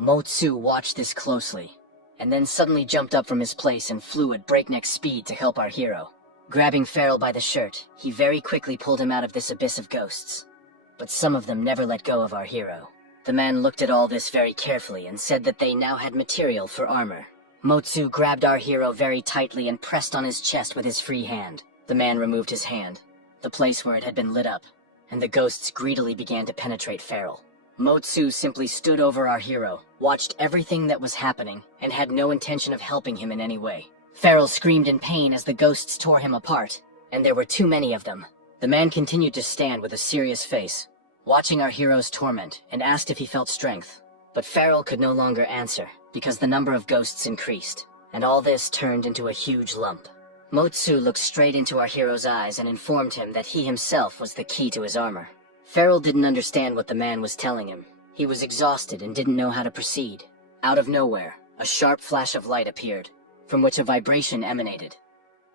Motsu watched this closely, and then suddenly jumped up from his place and flew at breakneck speed to help our hero. Grabbing Farrell by the shirt, he very quickly pulled him out of this abyss of ghosts. But some of them never let go of our hero. The man looked at all this very carefully and said that they now had material for armor. Motsu grabbed our hero very tightly and pressed on his chest with his free hand. The man removed his hand, the place where it had been lit up, and the ghosts greedily began to penetrate Farrell. Motsu simply stood over our hero, watched everything that was happening, and had no intention of helping him in any way. Farrell screamed in pain as the ghosts tore him apart, and there were too many of them. The man continued to stand with a serious face, watching our hero's torment, and asked if he felt strength. But Farrell could no longer answer, because the number of ghosts increased, and all this turned into a huge lump. Motsu looked straight into our hero's eyes and informed him that he himself was the key to his armor. Farrell didn't understand what the man was telling him. He was exhausted and didn't know how to proceed. Out of nowhere, a sharp flash of light appeared, from which a vibration emanated,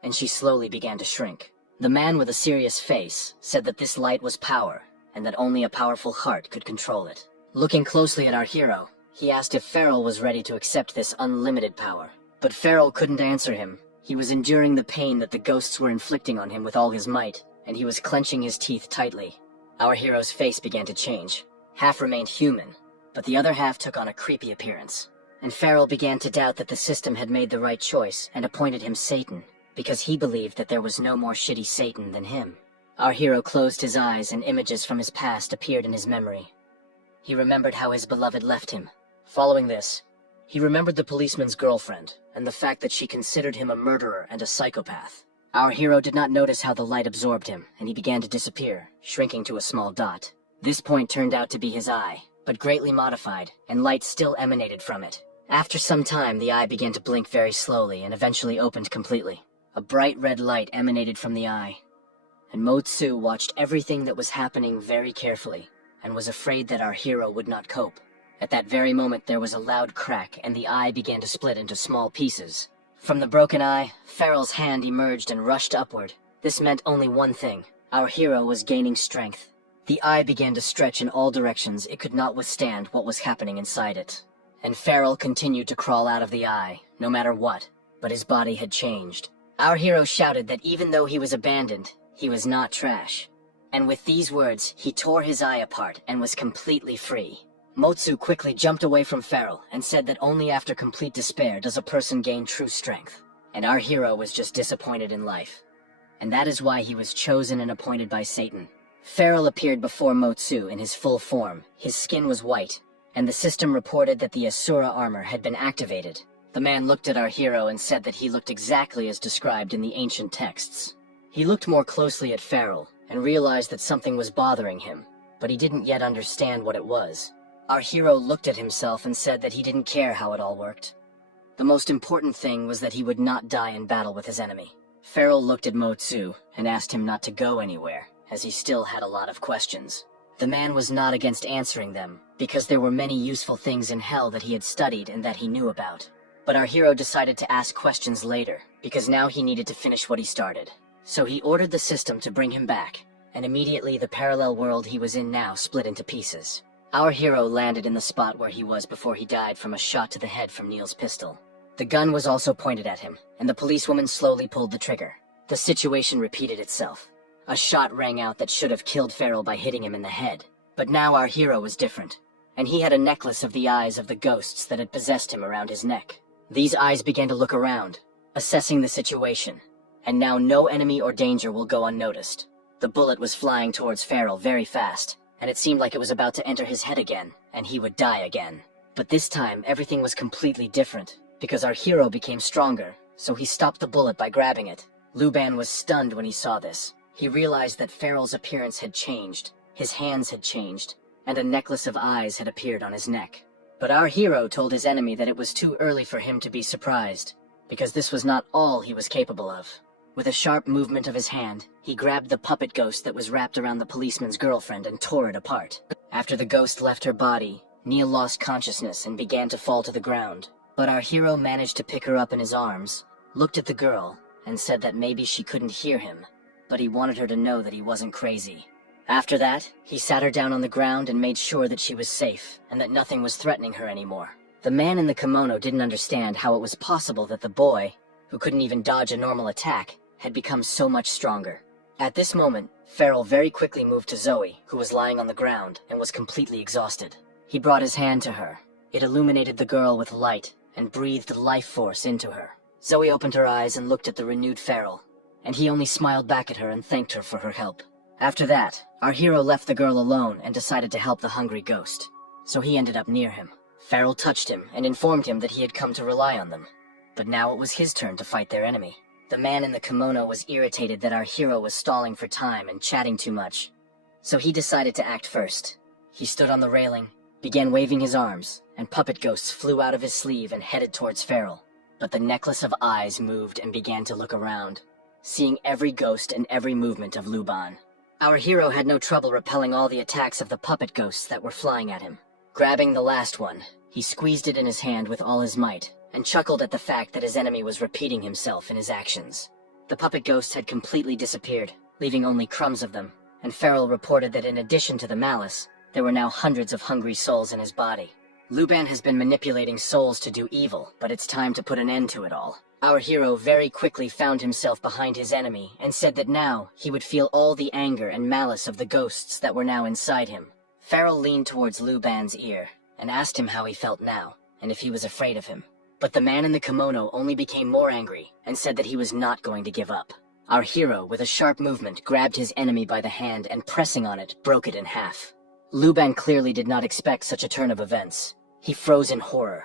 and she slowly began to shrink. The man with a serious face said that this light was power, and that only a powerful heart could control it. Looking closely at our hero, he asked if Farrell was ready to accept this unlimited power. But Farrell couldn't answer him. He was enduring the pain that the ghosts were inflicting on him with all his might, and he was clenching his teeth tightly. Our hero's face began to change. Half remained human, but the other half took on a creepy appearance. And Farrell began to doubt that the system had made the right choice and appointed him Satan, because he believed that there was no more shitty Satan than him. Our hero closed his eyes and images from his past appeared in his memory. He remembered how his beloved left him. Following this, he remembered the policeman's girlfriend and the fact that she considered him a murderer and a psychopath. Our hero did not notice how the light absorbed him, and he began to disappear, shrinking to a small dot. This point turned out to be his eye, but greatly modified, and light still emanated from it. After some time, the eye began to blink very slowly and eventually opened completely. A bright red light emanated from the eye, and Motsu watched everything that was happening very carefully, and was afraid that our hero would not cope. At that very moment, there was a loud crack, and the eye began to split into small pieces. From the broken eye, Farrell's hand emerged and rushed upward. This meant only one thing. Our hero was gaining strength. The eye began to stretch in all directions. It could not withstand what was happening inside it. And Farrell continued to crawl out of the eye, no matter what, but his body had changed. Our hero shouted that even though he was abandoned, he was not trash. And with these words, he tore his eye apart and was completely free. Motsu quickly jumped away from Farrell and said that only after complete despair does a person gain true strength. And our hero was just disappointed in life. And that is why he was chosen and appointed by Satan. Farrell appeared before Motsu in his full form. His skin was white, and the system reported that the Asura armor had been activated. The man looked at our hero and said that he looked exactly as described in the ancient texts. He looked more closely at Farrell and realized that something was bothering him, but he didn't yet understand what it was. Our hero looked at himself and said that he didn't care how it all worked. The most important thing was that he would not die in battle with his enemy. Farrell looked at Motsu and asked him not to go anywhere, as he still had a lot of questions. The man was not against answering them, because there were many useful things in hell that he had studied and that he knew about. But our hero decided to ask questions later, because now he needed to finish what he started. So he ordered the system to bring him back, and immediately the parallel world he was in now split into pieces. Our hero landed in the spot where he was before he died from a shot to the head from Neil's pistol. The gun was also pointed at him, and the policewoman slowly pulled the trigger. The situation repeated itself. A shot rang out that should have killed Farrell by hitting him in the head. But now our hero was different, and he had a necklace of the eyes of the ghosts that had possessed him around his neck. These eyes began to look around, assessing the situation, and now no enemy or danger will go unnoticed. The bullet was flying towards Farrell very fast, and it seemed like it was about to enter his head again, and he would die again. But this time, everything was completely different, because our hero became stronger, so he stopped the bullet by grabbing it. Luban was stunned when he saw this. He realized that Farrell's appearance had changed, his hands had changed, and a necklace of eyes had appeared on his neck. But our hero told his enemy that it was too early for him to be surprised, because this was not all he was capable of. With a sharp movement of his hand, he grabbed the puppet ghost that was wrapped around the policeman's girlfriend and tore it apart. After the ghost left her body, Neil lost consciousness and began to fall to the ground. But our hero managed to pick her up in his arms, looked at the girl, and said that maybe she couldn't hear him, but he wanted her to know that he wasn't crazy. After that, he sat her down on the ground and made sure that she was safe, and that nothing was threatening her anymore. The man in the kimono didn't understand how it was possible that the boy, who couldn't even dodge a normal attack, had become so much stronger. At this moment, Farrell very quickly moved to Zoe, who was lying on the ground and was completely exhausted. He brought his hand to her. It illuminated the girl with light and breathed life force into her. Zoe opened her eyes and looked at the renewed Farrell, and he only smiled back at her and thanked her for her help. After that, our hero left the girl alone and decided to help the hungry ghost, so he ended up near him. Farrell touched him and informed him that he had come to rely on them, but now it was his turn to fight their enemy. The man in the kimono was irritated that our hero was stalling for time and chatting too much, so he decided to act first. He stood on the railing, began waving his arms, and puppet ghosts flew out of his sleeve and headed towards Farrell. But the necklace of eyes moved and began to look around, seeing every ghost and every movement of Luban. Our hero had no trouble repelling all the attacks of the puppet ghosts that were flying at him. Grabbing the last one, he squeezed it in his hand with all his might, and chuckled at the fact that his enemy was repeating himself in his actions. The puppet ghosts had completely disappeared, leaving only crumbs of them, and Farrell reported that in addition to the malice, there were now hundreds of hungry souls in his body. Luban has been manipulating souls to do evil, but it's time to put an end to it all. Our hero very quickly found himself behind his enemy and said that now he would feel all the anger and malice of the ghosts that were now inside him. Farrell leaned towards Luban's ear and asked him how he felt now and if he was afraid of him. But the man in the kimono only became more angry and said that he was not going to give up. Our hero, with a sharp movement, grabbed his enemy by the hand and pressing on it, broke it in half. Luban clearly did not expect such a turn of events. He froze in horror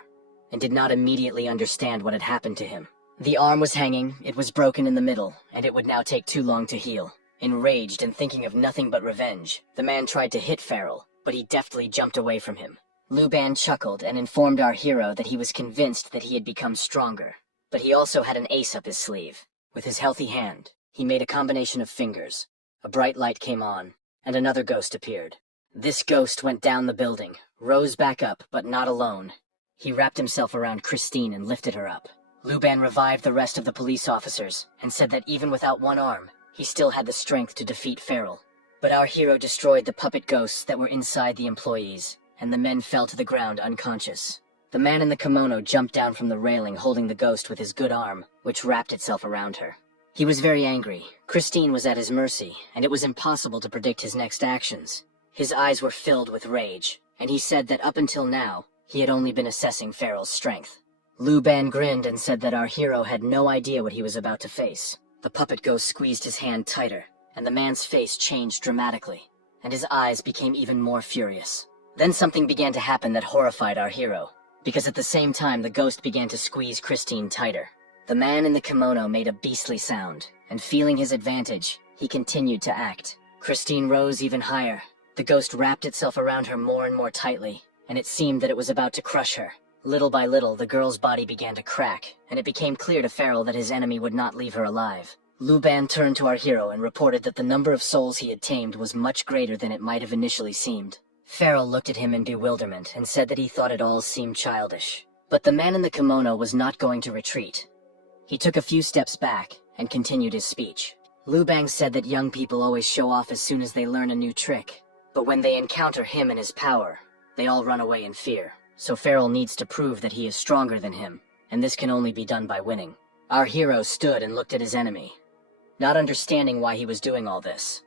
and did not immediately understand what had happened to him. The arm was hanging, it was broken in the middle, and it would now take too long to heal. Enraged and thinking of nothing but revenge, the man tried to hit Farrell, but he deftly jumped away from him. Luban chuckled and informed our hero that he was convinced that he had become stronger, but he also had an ace up his sleeve. With his healthy hand, he made a combination of fingers. A bright light came on, and another ghost appeared. This ghost went down the building, rose back up, but not alone. He wrapped himself around Christine and lifted her up. Luban revived the rest of the police officers and said that even without one arm, he still had the strength to defeat Farrell. But our hero destroyed the puppet ghosts that were inside the employees, and the men fell to the ground unconscious. The man in the kimono jumped down from the railing holding the ghost with his good arm, which wrapped itself around her. He was very angry. Christine was at his mercy, and it was impossible to predict his next actions. His eyes were filled with rage, and he said that up until now, he had only been assessing Farrell's strength. Luban grinned and said that our hero had no idea what he was about to face. The puppet ghost squeezed his hand tighter, and the man's face changed dramatically, and his eyes became even more furious. Then something began to happen that horrified our hero, because at the same time the ghost began to squeeze Christine tighter. The man in the kimono made a beastly sound, and feeling his advantage, he continued to act. Christine rose even higher. The ghost wrapped itself around her more and more tightly, and it seemed that it was about to crush her. Little by little, the girl's body began to crack, and it became clear to Farrell that his enemy would not leave her alive. Luban turned to our hero and reported that the number of souls he had tamed was much greater than it might have initially seemed. Farrell looked at him in bewilderment and said that he thought it all seemed childish. But the man in the kimono was not going to retreat. He took a few steps back and continued his speech. Luban said that young people always show off as soon as they learn a new trick, but when they encounter him and his power, they all run away in fear. So Farrell needs to prove that he is stronger than him, and this can only be done by winning. Our hero stood and looked at his enemy, not understanding why he was doing all this,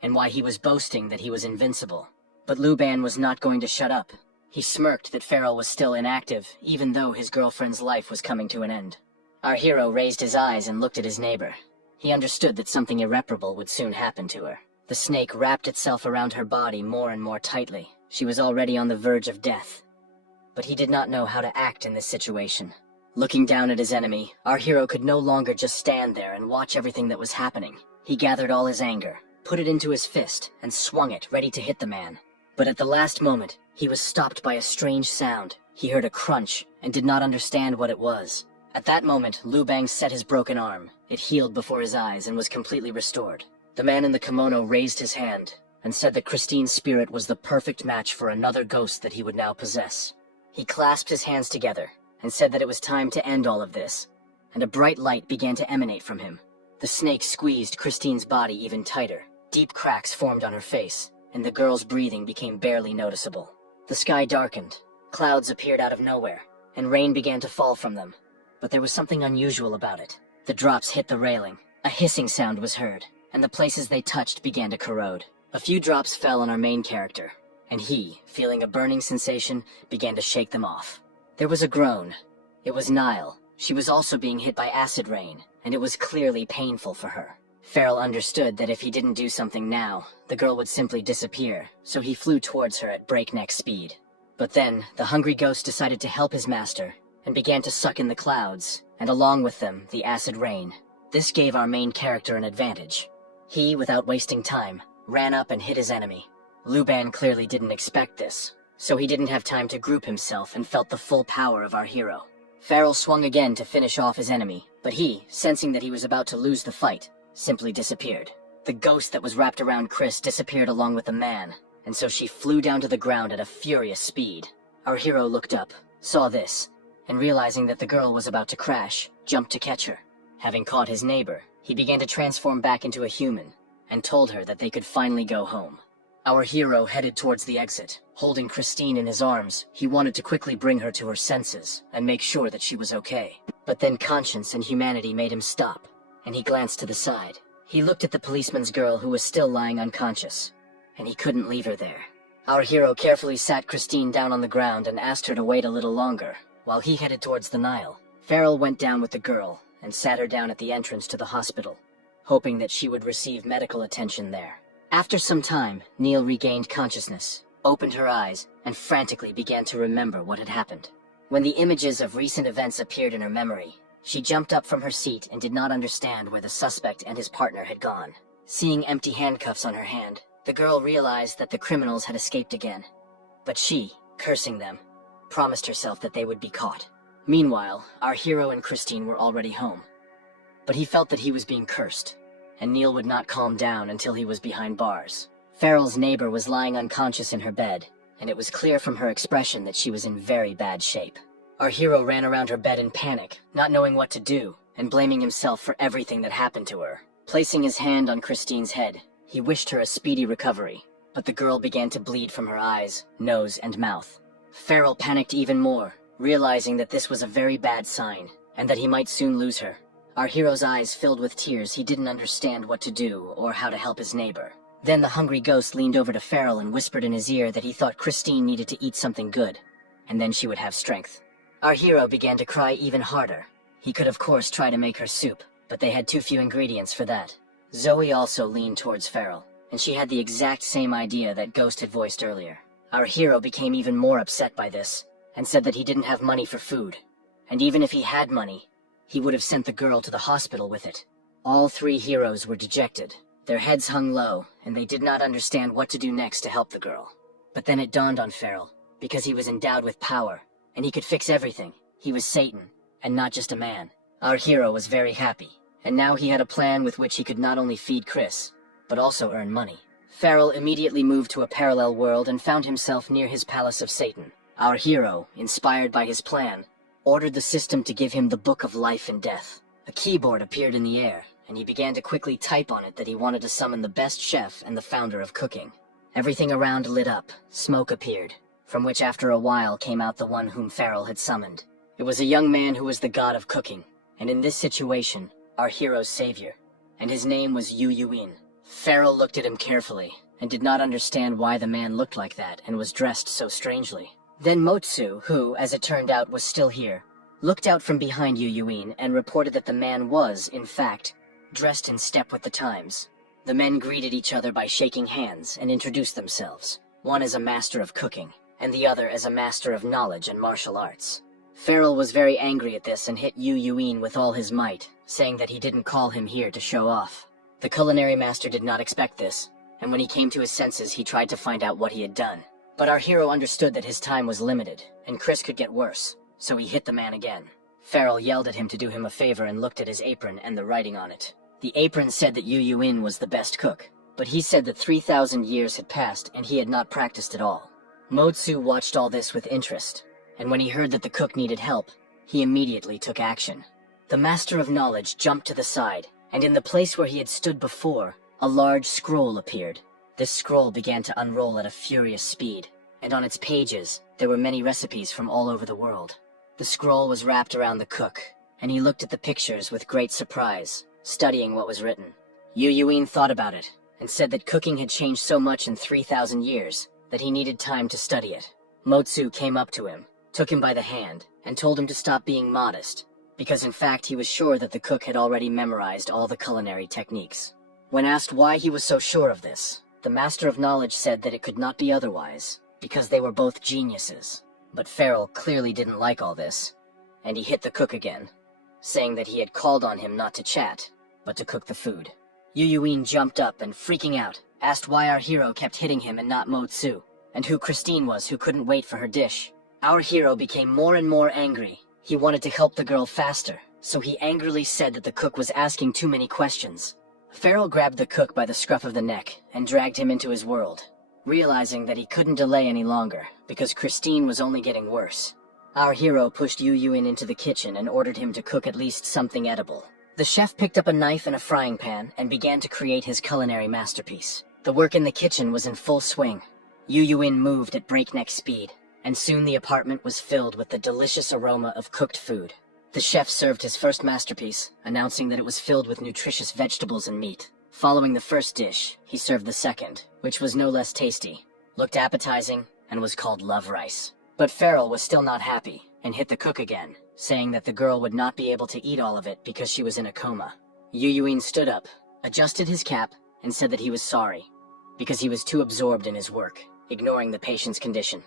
and why he was boasting that he was invincible. But Luban was not going to shut up. He smirked that Farrell was still inactive, even though his girlfriend's life was coming to an end. Our hero raised his eyes and looked at his neighbor. He understood that something irreparable would soon happen to her. The snake wrapped itself around her body more and more tightly. She was already on the verge of death. But he did not know how to act in this situation. Looking down at his enemy, our hero could no longer just stand there and watch everything that was happening. He gathered all his anger, put it into his fist, and swung it, ready to hit the man. But at the last moment, he was stopped by a strange sound. He heard a crunch, and did not understand what it was. At that moment, Luban set his broken arm. It healed before his eyes and was completely restored. The man in the kimono raised his hand, and said that Christine's spirit was the perfect match for another ghost that he would now possess. He clasped his hands together, and said that it was time to end all of this, and a bright light began to emanate from him. The snake squeezed Christine's body even tighter. Deep cracks formed on her face, and the girl's breathing became barely noticeable. The sky darkened, clouds appeared out of nowhere, and rain began to fall from them. But there was something unusual about it. The drops hit the railing, a hissing sound was heard, and the places they touched began to corrode. A few drops fell on our main character, and he, feeling a burning sensation, began to shake them off. There was a groan. It was Nile. She was also being hit by acid rain, and it was clearly painful for her. Farrell understood that if he didn't do something now, the girl would simply disappear, so he flew towards her at breakneck speed. But then, the hungry ghost decided to help his master, and began to suck in the clouds, and along with them, the acid rain. This gave our main character an advantage. He, without wasting time, ran up and hit his enemy. Luban clearly didn't expect this, so he didn't have time to group himself and felt the full power of our hero. Farrell swung again to finish off his enemy, but he, sensing that he was about to lose the fight, simply disappeared. The ghost that was wrapped around Chris disappeared along with the man, and so she flew down to the ground at a furious speed. Our hero looked up, saw this, and realizing that the girl was about to crash, jumped to catch her. Having caught his neighbor, he began to transform back into a human, and told her that they could finally go home. Our hero headed towards the exit. Holding Christine in his arms, he wanted to quickly bring her to her senses and make sure that she was okay. But then conscience and humanity made him stop, and he glanced to the side. He looked at the policeman's girl who was still lying unconscious, and he couldn't leave her there. Our hero carefully sat Christine down on the ground and asked her to wait a little longer, while he headed towards the Nile. Farrell went down with the girl and sat her down at the entrance to the hospital, hoping that she would receive medical attention there. After some time, Neil regained consciousness, opened her eyes, and frantically began to remember what had happened. When the images of recent events appeared in her memory, she jumped up from her seat and did not understand where the suspect and his partner had gone. Seeing empty handcuffs on her hand, the girl realized that the criminals had escaped again. But she, cursing them, promised herself that they would be caught. Meanwhile, our hero and Christine were already home. But he felt that he was being cursed, and Neil would not calm down until he was behind bars. Farrell's neighbor was lying unconscious in her bed, and it was clear from her expression that she was in very bad shape. Our hero ran around her bed in panic, not knowing what to do, and blaming himself for everything that happened to her. Placing his hand on Christine's head, he wished her a speedy recovery, but the girl began to bleed from her eyes, nose, and mouth. Farrell panicked even more, realizing that this was a very bad sign, and that he might soon lose her. Our hero's eyes filled with tears. He didn't understand what to do or how to help his neighbor. Then the hungry ghost leaned over to Farrell and whispered in his ear that he thought Christine needed to eat something good, and then she would have strength. Our hero began to cry even harder. He could of course try to make her soup, but they had too few ingredients for that. Zoe also leaned towards Farrell, and she had the exact same idea that Ghost had voiced earlier. Our hero became even more upset by this, and said that he didn't have money for food, and even if he had money, he would have sent the girl to the hospital with it. All three heroes were dejected. Their heads hung low, and they did not understand what to do next to help the girl. But then it dawned on Farrell, because he was endowed with power, and he could fix everything. He was Satan, and not just a man. Our hero was very happy, and now he had a plan with which he could not only feed Chris, but also earn money. Farrell immediately moved to a parallel world and found himself near his palace of Satan. Our hero, inspired by his plan, ordered the system to give him the Book of Life and Death. A keyboard appeared in the air, and he began to quickly type on it that he wanted to summon the best chef and the founder of cooking. Everything around lit up, smoke appeared, from which after a while came out the one whom Farrell had summoned. It was a young man who was the god of cooking, and in this situation, our hero's savior, and his name was Yu Yuin. Farrell looked at him carefully, and did not understand why the man looked like that and was dressed so strangely. Then Motsu, who, as it turned out, was still here, looked out from behind Yu Yuin and reported that the man was, in fact, dressed in step with the times. The men greeted each other by shaking hands and introduced themselves, one as a master of cooking, and the other as a master of knowledge and martial arts. Farrell was very angry at this and hit Yu Yuin with all his might, saying that he didn't call him here to show off. The culinary master did not expect this, and when he came to his senses he tried to find out what he had done. But our hero understood that his time was limited, and Chris could get worse, so he hit the man again. Farrell yelled at him to do him a favor and looked at his apron and the writing on it. The apron said that Yu Yuin was the best cook, but he said that 3,000 years had passed and he had not practiced at all. Motsu watched all this with interest, and when he heard that the cook needed help, he immediately took action. The Master of Knowledge jumped to the side, and in the place where he had stood before, a large scroll appeared. This scroll began to unroll at a furious speed, and on its pages, there were many recipes from all over the world. The scroll was wrapped around the cook, and he looked at the pictures with great surprise, studying what was written. Yu Yuin thought about it, and said that cooking had changed so much in 3,000 years that he needed time to study it. Motsu came up to him, took him by the hand, and told him to stop being modest, because in fact he was sure that the cook had already memorized all the culinary techniques. When asked why he was so sure of this, the Master of Knowledge said that it could not be otherwise, because they were both geniuses. But Farrell clearly didn't like all this, and he hit the cook again, saying that he had called on him not to chat, but to cook the food. Yu Yuin jumped up and, freaking out, asked why our hero kept hitting him and not Motsu, and who Christine was who couldn't wait for her dish. Our hero became more and more angry. He wanted to help the girl faster, so he angrily said that the cook was asking too many questions. Farrell grabbed the cook by the scruff of the neck and dragged him into his world, realizing that he couldn't delay any longer because Christine was only getting worse. Our hero pushed Yu Yuin into the kitchen and ordered him to cook at least something edible. The chef picked up a knife and a frying pan and began to create his culinary masterpiece. The work in the kitchen was in full swing. Yu Yuin moved at breakneck speed, and soon the apartment was filled with the delicious aroma of cooked food. The chef served his first masterpiece, announcing that it was filled with nutritious vegetables and meat. Following the first dish, he served the second, which was no less tasty, looked appetizing, and was called love rice. But Farrell was still not happy, and hit the cook again, saying that the girl would not be able to eat all of it because she was in a coma. Yu Yuin stood up, adjusted his cap, and said that he was sorry, because he was too absorbed in his work, ignoring the patient's condition.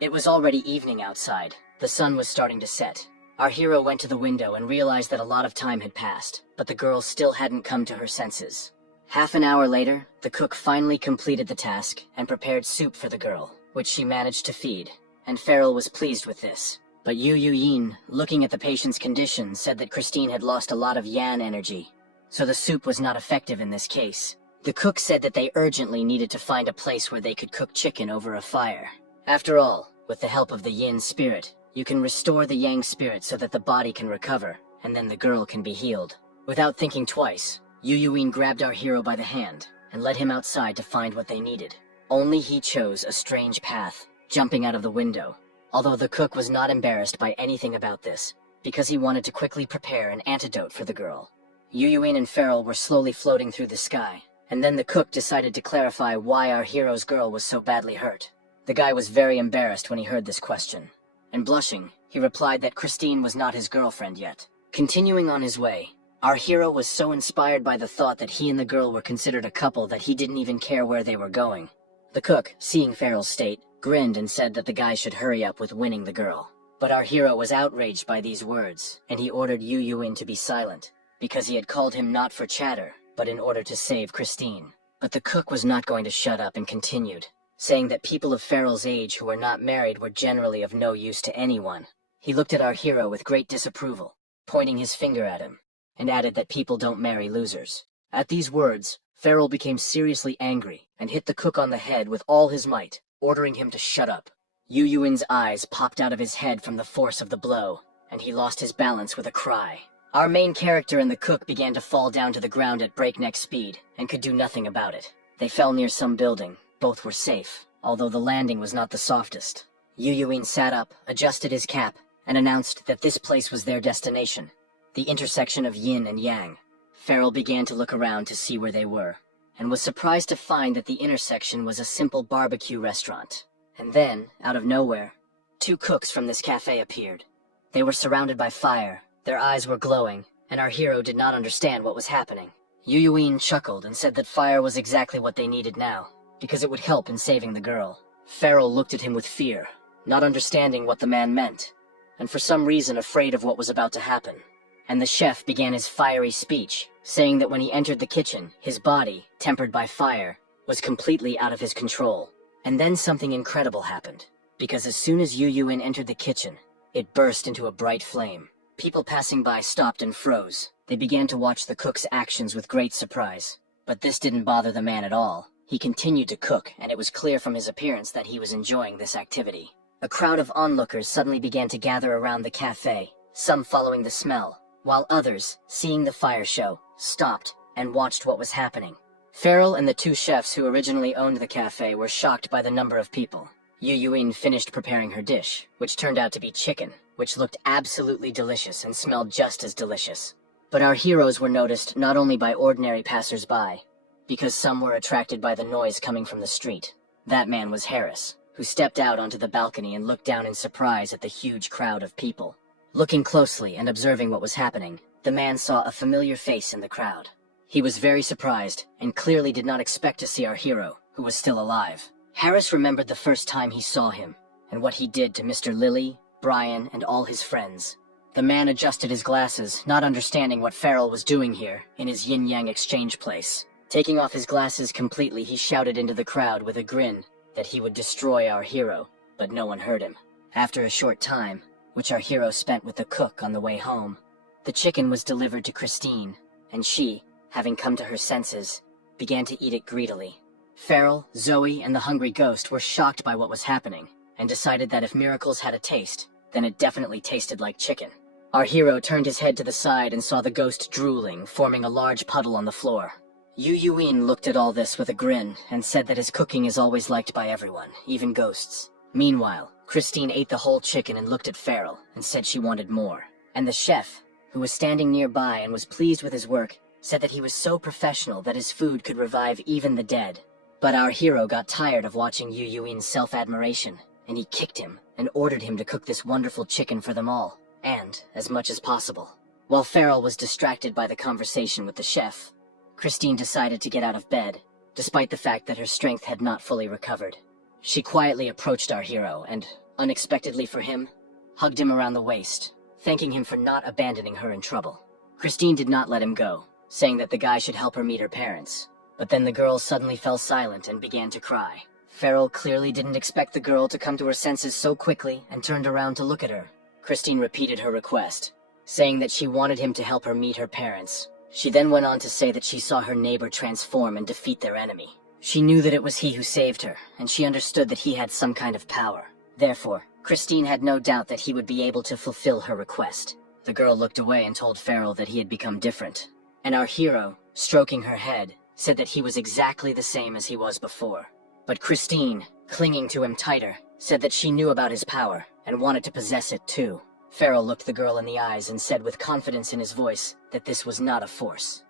It was already evening outside. The sun was starting to set. Our hero went to the window and realized that a lot of time had passed, but the girl still hadn't come to her senses. Half an hour later, the cook finally completed the task and prepared soup for the girl, which she managed to feed, and Farrell was pleased with this. But Yu Yuin, looking at the patient's condition, said that Christine had lost a lot of yan energy, so the soup was not effective in this case. The cook said that they urgently needed to find a place where they could cook chicken over a fire. After all, with the help of the yin spirit, you can restore the yang spirit so that the body can recover, and then the girl can be healed. Without thinking twice, Yu Yuin grabbed our hero by the hand and led him outside to find what they needed. Only he chose a strange path, jumping out of the window, although the cook was not embarrassed by anything about this, because he wanted to quickly prepare an antidote for the girl. Yu Yuin and Farrell were slowly floating through the sky, and then the cook decided to clarify why our hero's girl was so badly hurt. The guy was very embarrassed when he heard this question, and blushing, he replied that Christine was not his girlfriend yet. Continuing on his way, our hero was so inspired by the thought that he and the girl were considered a couple that he didn't even care where they were going. The cook, seeing Farrell's state, grinned and said that the guy should hurry up with winning the girl. But our hero was outraged by these words, and he ordered Yu Yuin to be silent, because he had called him not for chatter, but in order to save Christine. But the cook was not going to shut up and continued, saying that people of Farrell's age who were not married were generally of no use to anyone. He looked at our hero with great disapproval, pointing his finger at him, and added that people don't marry losers. At these words, Farrell became seriously angry and hit the cook on the head with all his might, ordering him to shut up. Yu Yuin's eyes popped out of his head from the force of the blow, and he lost his balance with a cry. Our main character and the cook began to fall down to the ground at breakneck speed, and could do nothing about it. They fell near some building. Both were safe, although the landing was not the softest. Yu Yuin sat up, adjusted his cap, and announced that this place was their destination, the intersection of yin and yang. Farrell began to look around to see where they were, and was surprised to find that the intersection was a simple barbecue restaurant. And then, out of nowhere, two cooks from this cafe appeared. They were surrounded by fire, their eyes were glowing, and our hero did not understand what was happening. Yu Yuin chuckled and said that fire was exactly what they needed now, because it would help in saving the girl. Farrell looked at him with fear, not understanding what the man meant, and for some reason afraid of what was about to happen. And the chef began his fiery speech, saying that when he entered the kitchen, his body, tempered by fire, was completely out of his control. And then something incredible happened, because as soon as Yu Yuin entered the kitchen, it burst into a bright flame. People passing by stopped and froze. They began to watch the cook's actions with great surprise. But this didn't bother the man at all. He continued to cook, and it was clear from his appearance that he was enjoying this activity. A crowd of onlookers suddenly began to gather around the cafe, some following the smell, while others, seeing the fire show, stopped and watched what was happening. Farrell and the two chefs who originally owned the cafe were shocked by the number of people. Yu Yuin finished preparing her dish, which turned out to be chicken, which looked absolutely delicious and smelled just as delicious. But our heroes were noticed not only by ordinary passers-by, because some were attracted by the noise coming from the street. That man was Harris, who stepped out onto the balcony and looked down in surprise at the huge crowd of people. Looking closely and observing what was happening, the man saw a familiar face in the crowd. He was very surprised, and clearly did not expect to see our hero, who was still alive. Harris remembered the first time he saw him, and what he did to Mr. Lilly, Brian, and all his friends. The man adjusted his glasses, not understanding what Farrell was doing here, in his yin-yang exchange place. Taking off his glasses completely, he shouted into the crowd with a grin that he would destroy our hero, but no one heard him. After a short time, which our hero spent with the cook on the way home, the chicken was delivered to Christine, and she, having come to her senses, began to eat it greedily. Farrell, Zoe, and the hungry ghost were shocked by what was happening, and decided that if miracles had a taste, then it definitely tasted like chicken. Our hero turned his head to the side and saw the ghost drooling, forming a large puddle on the floor. Yu Yuin looked at all this with a grin, and said that his cooking is always liked by everyone, even ghosts. Meanwhile, Christine ate the whole chicken and looked at Farrell, and said she wanted more. And the chef, who was standing nearby and was pleased with his work, said that he was so professional that his food could revive even the dead. But our hero got tired of watching Yu Yuin's self-admiration, and he kicked him and ordered him to cook this wonderful chicken for them all, and as much as possible. While Farrell was distracted by the conversation with the chef, Christine decided to get out of bed, despite the fact that her strength had not fully recovered. She quietly approached our hero and, unexpectedly for him, hugged him around the waist, thanking him for not abandoning her in trouble. Christine did not let him go, saying that the guy should help her meet her parents. But then the girl suddenly fell silent and began to cry. Farrell clearly didn't expect the girl to come to her senses so quickly and turned around to look at her. Christine repeated her request, saying that she wanted him to help her meet her parents. She then went on to say that she saw her neighbor transform and defeat their enemy. She knew that it was he who saved her, and she understood that he had some kind of power. Therefore, Christine had no doubt that he would be able to fulfill her request. The girl looked away and told Farrell that he had become different. And our hero, stroking her head, said that he was exactly the same as he was before. But Christine, clinging to him tighter, said that she knew about his power and wanted to possess it too. Farrell looked the girl in the eyes and said with confidence in his voice that this was not a force,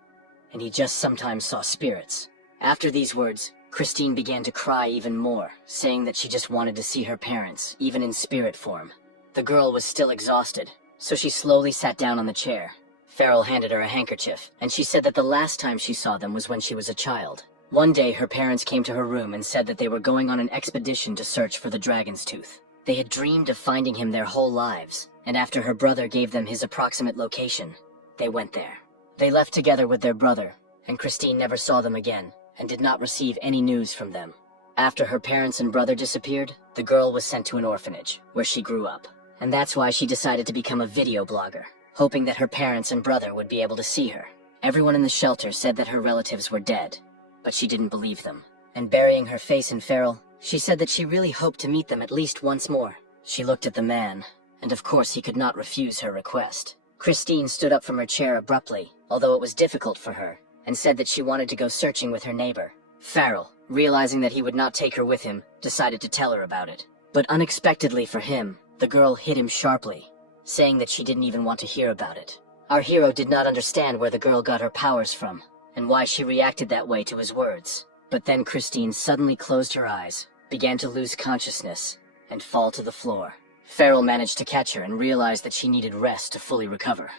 and he just sometimes saw spirits. After these words, Christine began to cry even more, saying that she just wanted to see her parents, even in spirit form. The girl was still exhausted, so she slowly sat down on the chair. Farrell handed her a handkerchief, and she said that the last time she saw them was when she was a child. One day, her parents came to her room and said that they were going on an expedition to search for the dragon's tooth. They had dreamed of finding him their whole lives, and after her brother gave them his approximate location, they went there. They left together with their brother, and Christine never saw them again, and did not receive any news from them. After her parents and brother disappeared, the girl was sent to an orphanage, where she grew up. And that's why she decided to become a video blogger, hoping that her parents and brother would be able to see her. Everyone in the shelter said that her relatives were dead, but she didn't believe them. And burying her face in Farrell, she said that she really hoped to meet them at least once more. She looked at the man, and of course he could not refuse her request. Christine stood up from her chair abruptly, although it was difficult for her, and said that she wanted to go searching with her neighbor. Farrell, realizing that he would not take her with him, decided to tell her about it. But unexpectedly for him, the girl hit him sharply, saying that she didn't even want to hear about it. Our hero did not understand where the girl got her powers from, and why she reacted that way to his words. But then Christine suddenly closed her eyes, began to lose consciousness, and fall to the floor. Farrell managed to catch her and realized that she needed rest to fully recover.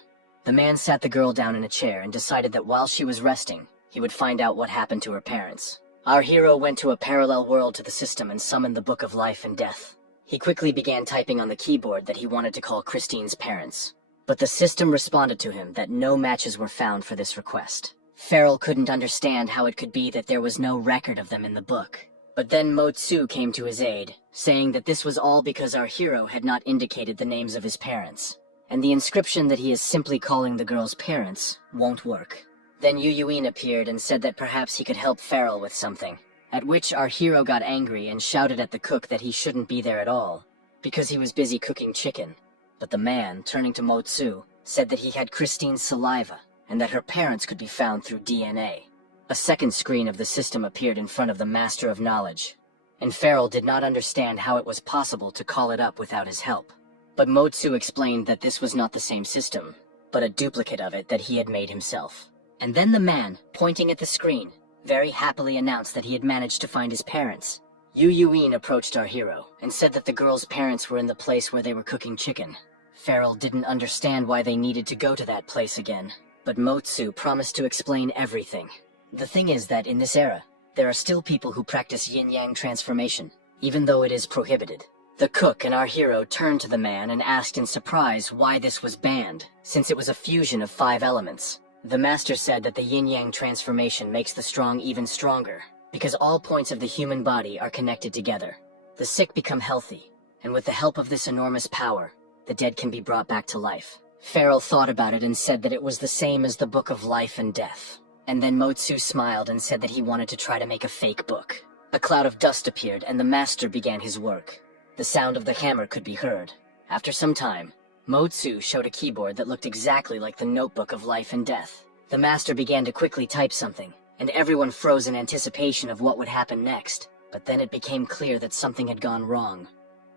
The man sat the girl down in a chair and decided that while she was resting, he would find out what happened to her parents. Our hero went to a parallel world to the system and summoned the Book of Life and Death. He quickly began typing on the keyboard that he wanted to call Christine's parents. But the system responded to him that no matches were found for this request. Farrell couldn't understand how it could be that there was no record of them in the book. But then Mo-tsu came to his aid, saying that this was all because our hero had not indicated the names of his parents, and the inscription that he is simply calling the girl's parents won't work. Then Yu Yuin appeared and said that perhaps he could help Farrell with something, at which our hero got angry and shouted at the cook that he shouldn't be there at all, because he was busy cooking chicken. But the man, turning to Mo-tsu, said that he had Christine's saliva, and that her parents could be found through DNA. A second screen of the system appeared in front of the Master of Knowledge, and Farrell did not understand how it was possible to call it up without his help. But Motsu explained that this was not the same system, but a duplicate of it that he had made himself. And then the man, pointing at the screen, very happily announced that he had managed to find his parents. Yu Yuin approached our hero and said that the girl's parents were in the place where they were cooking chicken. Farrell didn't understand why they needed to go to that place again, but Motsu promised to explain everything. The thing is that in this era, there are still people who practice yin-yang transformation, even though it is prohibited. The cook and our hero turned to the man and asked in surprise why this was banned, since it was a fusion of 5 elements. The master said that the yin-yang transformation makes the strong even stronger, because all points of the human body are connected together. The sick become healthy, and with the help of this enormous power, the dead can be brought back to life. Farrell thought about it and said that it was the same as the Book of Life and Death. And then Motsu smiled and said that he wanted to try to make a fake book. A cloud of dust appeared and the master began his work. The sound of the hammer could be heard. After some time, Motsu showed a keyboard that looked exactly like the Notebook of Life and Death. The master began to quickly type something, and everyone froze in anticipation of what would happen next. But then it became clear that something had gone wrong,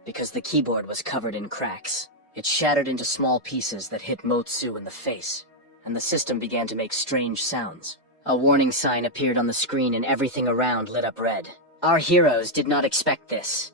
because the keyboard was covered in cracks. It shattered into small pieces that hit Motsu in the face, and the system began to make strange sounds. A warning sign appeared on the screen and everything around lit up red. Our heroes did not expect this,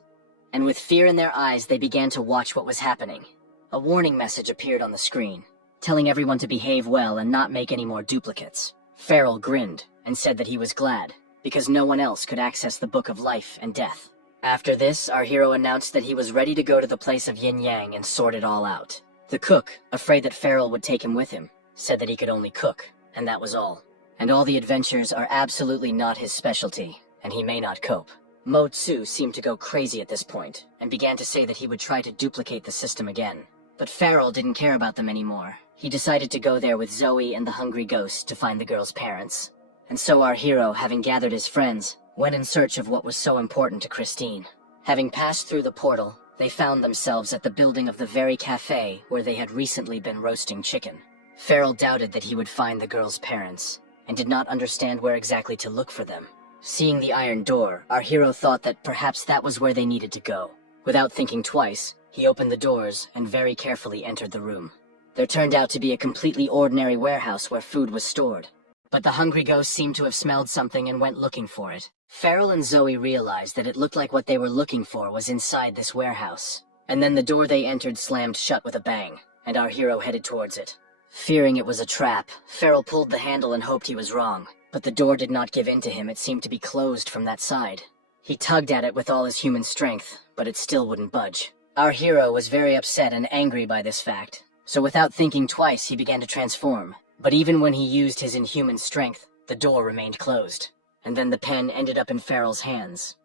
and with fear in their eyes they began to watch what was happening. A warning message appeared on the screen, telling everyone to behave well and not make any more duplicates. Farrell grinned and said that he was glad, because no one else could access the Book of Life and Death. After this, our hero announced that he was ready to go to the place of yin-yang and sort it all out. The cook, afraid that Farrell would take him with him, said that he could only cook, and that was all. And all the adventures are absolutely not his specialty, and he may not cope. Motsu seemed to go crazy at this point, and began to say that he would try to duplicate the system again. But Farrell didn't care about them anymore. He decided to go there with Zoe and the Hungry Ghost to find the girl's parents. And so our hero, having gathered his friends, went in search of what was so important to Christine. Having passed through the portal, they found themselves at the building of the very cafe where they had recently been roasting chicken. Farrell doubted that he would find the girl's parents, and did not understand where exactly to look for them. Seeing the iron door, our hero thought that perhaps that was where they needed to go. Without thinking twice, he opened the doors and very carefully entered the room. There turned out to be a completely ordinary warehouse where food was stored. But the Hungry Ghost seemed to have smelled something and went looking for it. Farrell and Zoe realized that it looked like what they were looking for was inside this warehouse. And then the door they entered slammed shut with a bang, and our hero headed towards it. Fearing it was a trap, Farrell pulled the handle and hoped he was wrong. But the door did not give in to him. It seemed to be closed from that side. He tugged at it with all his human strength, but it still wouldn't budge. Our hero was very upset and angry by this fact, so without thinking twice he began to transform. But even when he used his inhuman strength, the door remained closed. And then the pen ended up in Farrell's hands,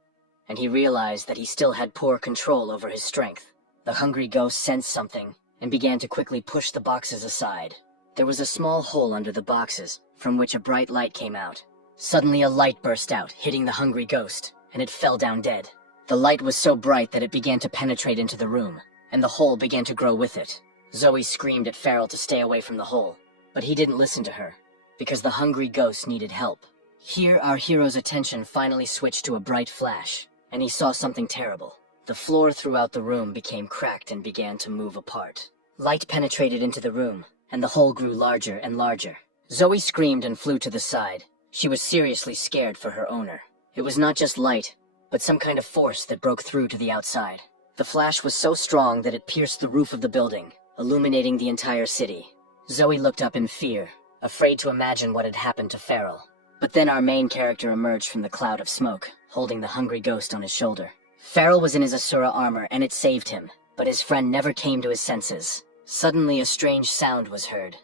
and he realized that he still had poor control over his strength. The Hungry Ghost sensed something, and began to quickly push the boxes aside. There was a small hole under the boxes, from which a bright light came out. Suddenly a light burst out, hitting the Hungry Ghost, and it fell down dead. The light was so bright that it began to penetrate into the room, and the hole began to grow with it. Zoe screamed at Farrell to stay away from the hole, but he didn't listen to her, because the Hungry Ghost needed help. Here our hero's attention finally switched to a bright flash, and he saw something terrible. The floor throughout the room became cracked and began to move apart. Light penetrated into the room, and the hole grew larger and larger. Zoe screamed and flew to the side. She was seriously scared for her owner. It was not just light, but some kind of force that broke through to the outside. The flash was so strong that it pierced the roof of the building, illuminating the entire city. Zoe looked up in fear, afraid to imagine what had happened to Farrell. But then our main character emerged from the cloud of smoke, holding the Hungry Ghost on his shoulder. Farrell was in his Asura armor, and it saved him, but his friend never came to his senses. Suddenly a strange sound was heard,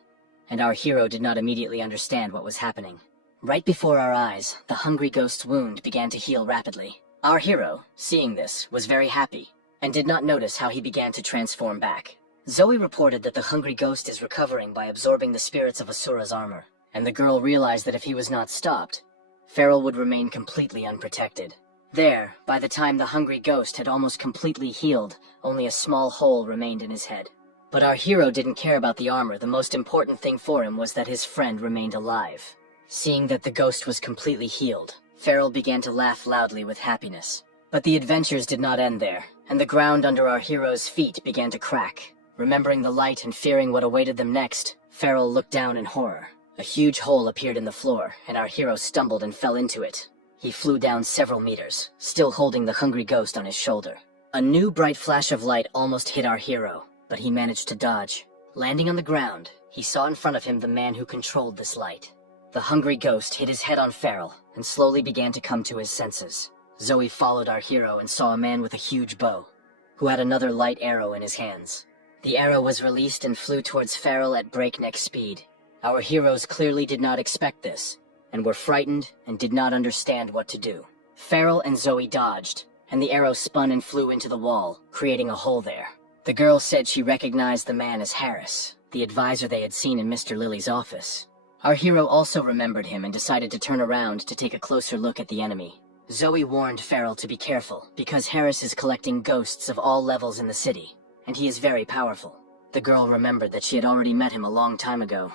and our hero did not immediately understand what was happening. Right before our eyes, the Hungry Ghost's wound began to heal rapidly. Our hero, seeing this, was very happy, and did not notice how he began to transform back. Zoe reported that the Hungry Ghost is recovering by absorbing the spirits of Asura's armor, and the girl realized that if he was not stopped, Farrell would remain completely unprotected. There, by the time the Hungry Ghost had almost completely healed, only a small hole remained in his head. But our hero didn't care about the armor. The most important thing for him was that his friend remained alive. Seeing that the ghost was completely healed, Farrell began to laugh loudly with happiness. But the adventures did not end there, and the ground under our hero's feet began to crack. Remembering the light and fearing what awaited them next, Farrell looked down in horror. A huge hole appeared in the floor, and our hero stumbled and fell into it. He flew down several meters, still holding the hungry ghost on his shoulder. A new bright flash of light almost hit our hero, but he managed to dodge. Landing on the ground, he saw in front of him the man who controlled this light. The hungry ghost hit his head on Farrell, and slowly began to come to his senses. Zoe followed our hero and saw a man with a huge bow, who had another light arrow in his hands. The arrow was released and flew towards Farrell at breakneck speed. Our heroes clearly did not expect this, and were frightened and did not understand what to do. Farrell and Zoe dodged, and the arrow spun and flew into the wall, creating a hole there. The girl said she recognized the man as Harris, the advisor they had seen in Mr. Lily's office. Our hero also remembered him and decided to turn around to take a closer look at the enemy. Zoe warned Farrell to be careful, because Harris is collecting ghosts of all levels in the city, and he is very powerful. The girl remembered that she had already met him a long time ago,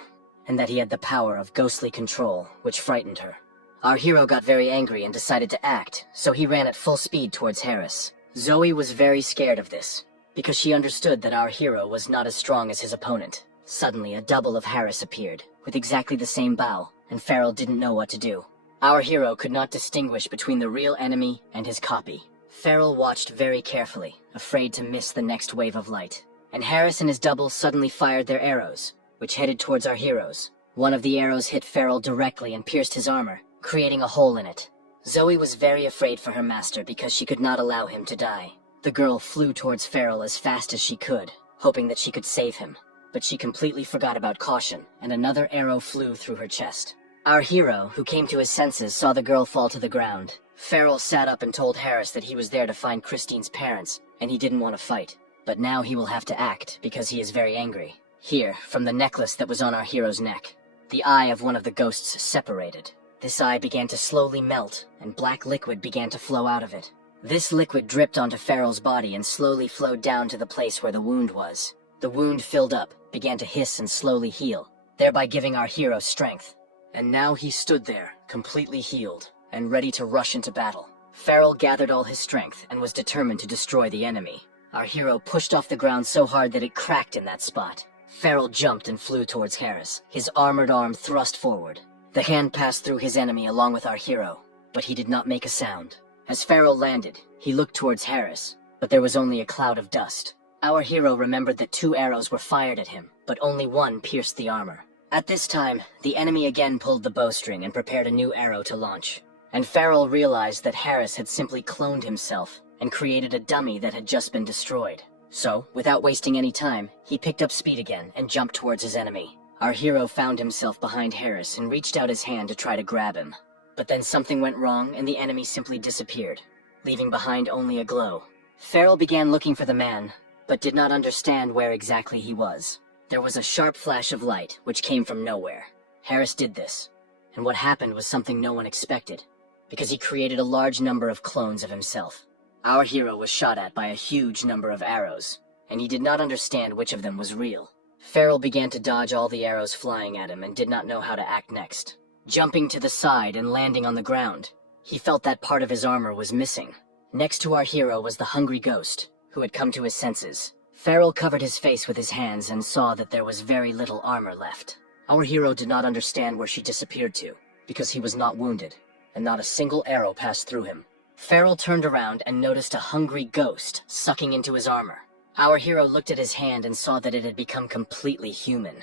and that he had the power of ghostly control, which frightened her. Our hero got very angry and decided to act, so he ran at full speed towards Harris. Zoe was very scared of this, because she understood that our hero was not as strong as his opponent. Suddenly, a double of Harris appeared, with exactly the same bow, and Farrell didn't know what to do. Our hero could not distinguish between the real enemy and his copy. Farrell watched very carefully, afraid to miss the next wave of light. And Harris and his double suddenly fired their arrows, which headed towards our heroes. One of the arrows hit Farrell directly and pierced his armor, creating a hole in it. Zoe was very afraid for her master because she could not allow him to die. The girl flew towards Farrell as fast as she could, hoping that she could save him. But she completely forgot about caution, and another arrow flew through her chest. Our hero, who came to his senses, saw the girl fall to the ground. Farrell sat up and told Harris that he was there to find Christine's parents, and he didn't want to fight. But now he will have to act, because he is very angry. Here, from the necklace that was on our hero's neck, the eye of one of the ghosts separated. This eye began to slowly melt, and black liquid began to flow out of it. This liquid dripped onto Farrell's body and slowly flowed down to the place where the wound was. The wound filled up, began to hiss and slowly heal, thereby giving our hero strength. And now he stood there, completely healed, and ready to rush into battle. Farrell gathered all his strength and was determined to destroy the enemy. Our hero pushed off the ground so hard that it cracked in that spot. Farrell jumped and flew towards Harris, his armored arm thrust forward. The hand passed through his enemy along with our hero, but he did not make a sound. As Farrell landed, he looked towards Harris, but there was only a cloud of dust. Our hero remembered that 2 arrows were fired at him, but only one pierced the armor. At this time, the enemy again pulled the bowstring and prepared a new arrow to launch. And Farrell realized that Harris had simply cloned himself and created a dummy that had just been destroyed. So, without wasting any time, he picked up speed again and jumped towards his enemy. Our hero found himself behind Harris and reached out his hand to try to grab him. But then something went wrong and the enemy simply disappeared, leaving behind only a glow. Farrell began looking for the man, but did not understand where exactly he was. There was a sharp flash of light, which came from nowhere. Harris did this, and what happened was something no one expected, because he created a large number of clones of himself. Our hero was shot at by a huge number of arrows, and he did not understand which of them was real. Farrell began to dodge all the arrows flying at him and did not know how to act next. Jumping to the side and landing on the ground, he felt that part of his armor was missing. Next to our hero was the hungry ghost, who had come to his senses. Farrell covered his face with his hands and saw that there was very little armor left. Our hero did not understand where she disappeared to, because he was not wounded, and not a single arrow passed through him. Farrell turned around and noticed a hungry ghost sucking into his armor. Our hero looked at his hand and saw that it had become completely human.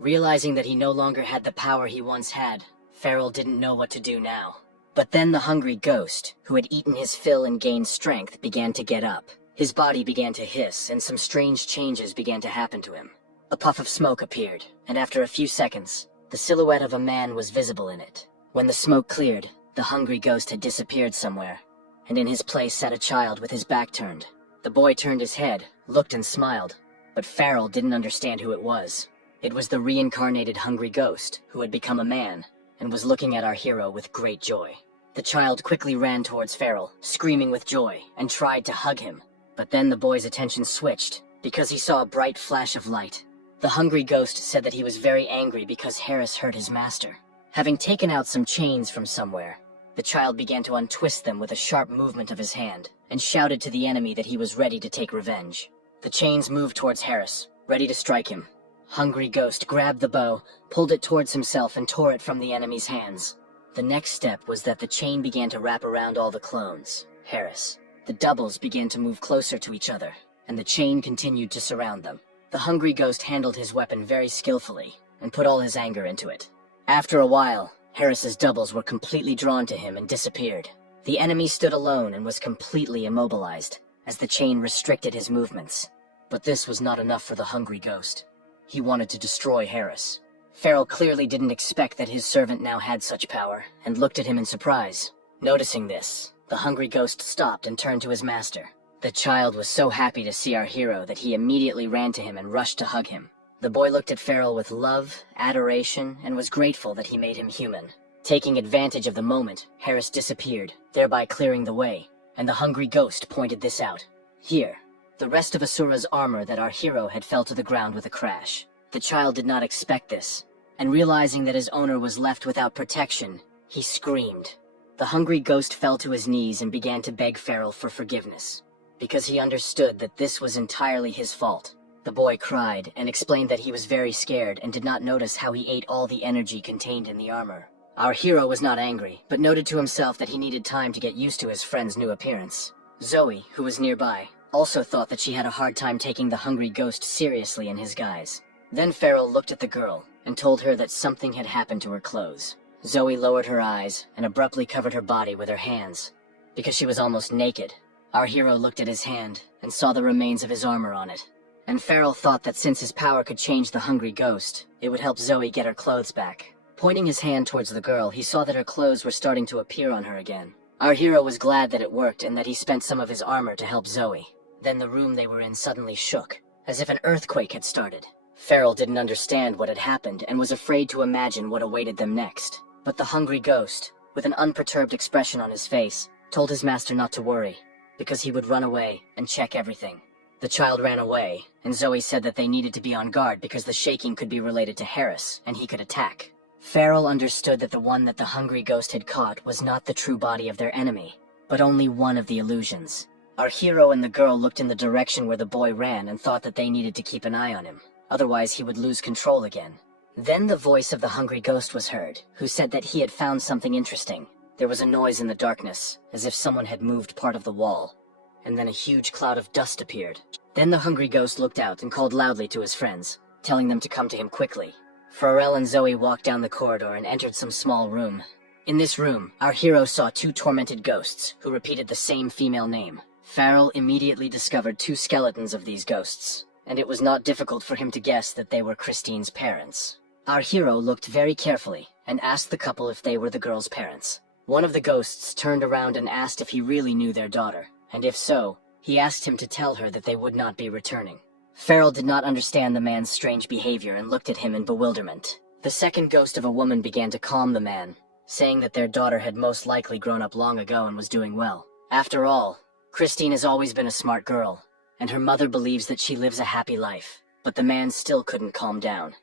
Realizing that he no longer had the power he once had, Farrell didn't know what to do now. But then the hungry ghost, who had eaten his fill and gained strength, began to get up. His body began to hiss, and some strange changes began to happen to him. A puff of smoke appeared, and after a few seconds, the silhouette of a man was visible in it. When the smoke cleared, the hungry ghost had disappeared somewhere, and in his place sat a child with his back turned. The boy turned his head, looked and smiled, but Farrell didn't understand who it was. It was the reincarnated hungry ghost, who had become a man, and was looking at our hero with great joy. The child quickly ran towards Farrell, screaming with joy, and tried to hug him. But then the boy's attention switched, because he saw a bright flash of light. The hungry ghost said that he was very angry because Harris hurt his master. Having taken out some chains from somewhere, the child began to untwist them with a sharp movement of his hand, and shouted to the enemy that he was ready to take revenge. The chains moved towards Harris, ready to strike him. Hungry Ghost grabbed the bow, pulled it towards himself, and tore it from the enemy's hands. The next step was that the chain began to wrap around all the clones, Harris. The doubles began to move closer to each other, and the chain continued to surround them. The Hungry Ghost handled his weapon very skillfully, and put all his anger into it. After a while, Harris's doubles were completely drawn to him and disappeared. The enemy stood alone and was completely immobilized, as the chain restricted his movements. But this was not enough for the Hungry Ghost. He wanted to destroy Harris. Farrell clearly didn't expect that his servant now had such power, and looked at him in surprise. Noticing this, the Hungry Ghost stopped and turned to his master. The child was so happy to see our hero that he immediately ran to him and rushed to hug him. The boy looked at Farrell with love, adoration, and was grateful that he made him human. Taking advantage of the moment, Harris disappeared, thereby clearing the way, and the Hungry Ghost pointed this out. Here, the rest of Asura's armor that our hero had fell to the ground with a crash. The child did not expect this, and realizing that his owner was left without protection, he screamed. The Hungry Ghost fell to his knees and began to beg Farrell for forgiveness, because he understood that this was entirely his fault. The boy cried and explained that he was very scared and did not notice how he ate all the energy contained in the armor. Our hero was not angry, but noted to himself that he needed time to get used to his friend's new appearance. Zoe, who was nearby, also thought that she had a hard time taking the Hungry Ghost seriously in his guise. Then Farrell looked at the girl and told her that something had happened to her clothes. Zoe lowered her eyes and abruptly covered her body with her hands, because she was almost naked. Our hero looked at his hand and saw the remains of his armor on it. And Farrell thought that since his power could change the Hungry Ghost, it would help Zoe get her clothes back. Pointing his hand towards the girl, he saw that her clothes were starting to appear on her again. Our hero was glad that it worked and that he spent some of his armor to help Zoe. Then the room they were in suddenly shook, as if an earthquake had started. Farrell didn't understand what had happened and was afraid to imagine what awaited them next. But the Hungry Ghost, with an unperturbed expression on his face, told his master not to worry, because he would run away and check everything. The child ran away, and Zoe said that they needed to be on guard because the shaking could be related to Harris, and he could attack. Farrell understood that the one that the Hungry Ghost had caught was not the true body of their enemy, but only one of the illusions. Our hero and the girl looked in the direction where the boy ran and thought that they needed to keep an eye on him, otherwise he would lose control again. Then the voice of the Hungry Ghost was heard, who said that he had found something interesting. There was a noise in the darkness, as if someone had moved part of the wall, and then a huge cloud of dust appeared. Then the Hungry Ghost looked out and called loudly to his friends, telling them to come to him quickly. Farrell and Zoe walked down the corridor and entered some small room. In this room, our hero saw two tormented ghosts, who repeated the same female name. Farrell immediately discovered two skeletons of these ghosts, and it was not difficult for him to guess that they were Christine's parents. Our hero looked very carefully and asked the couple if they were the girl's parents. One of the ghosts turned around and asked if he really knew their daughter, and if so, he asked him to tell her that they would not be returning. Farrell did not understand the man's strange behavior and looked at him in bewilderment. The second ghost of a woman began to calm the man, saying that their daughter had most likely grown up long ago and was doing well. After all, Christine has always been a smart girl, and her mother believes that she lives a happy life. But the man still couldn't calm down.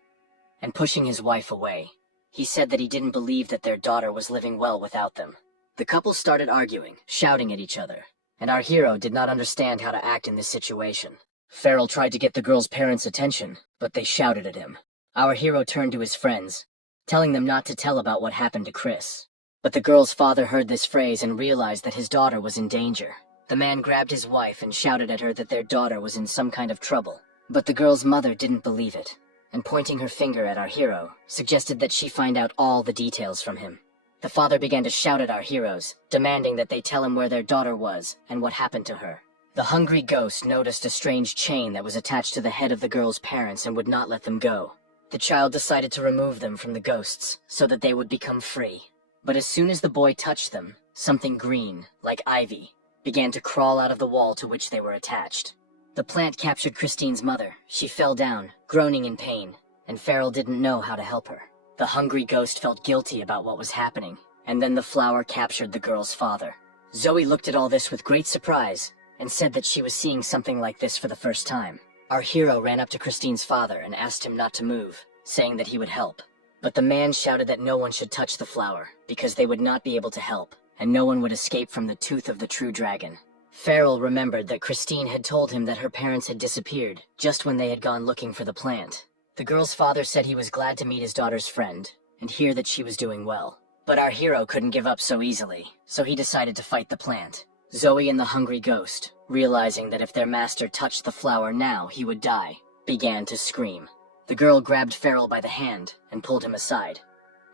And pushing his wife away, he said that he didn't believe that their daughter was living well without them. The couple started arguing, shouting at each other, and our hero did not understand how to act in this situation. Farrell tried to get the girl's parents' attention, but they shouted at him. Our hero turned to his friends, telling them not to tell about what happened to Chris. But the girl's father heard this phrase and realized that his daughter was in danger. The man grabbed his wife and shouted at her that their daughter was in some kind of trouble. But the girl's mother didn't believe it, and pointing her finger at our hero, suggested that she find out all the details from him. The father began to shout at our heroes, demanding that they tell him where their daughter was and what happened to her. The Hungry Ghost noticed a strange chain that was attached to the head of the girl's parents and would not let them go. The child decided to remove them from the ghosts so that they would become free. But as soon as the boy touched them, something green, like ivy, began to crawl out of the wall to which they were attached. The plant captured Christine's mother. She fell down, groaning in pain, and Farrell didn't know how to help her. The Hungry Ghost felt guilty about what was happening, and then the flower captured the girl's father. Zoe looked at all this with great surprise, and said that she was seeing something like this for the first time. Our hero ran up to Christine's father and asked him not to move, saying that he would help. But the man shouted that no one should touch the flower, because they would not be able to help, and no one would escape from the tooth of the true dragon. Farrell remembered that Christine had told him that her parents had disappeared, just when they had gone looking for the plant. The girl's father said he was glad to meet his daughter's friend, and hear that she was doing well. But our hero couldn't give up so easily, so he decided to fight the plant. Zoe and the hungry ghost, realizing that if their master touched the flower now, he would die, began to scream. The girl grabbed Farrell by the hand and pulled him aside,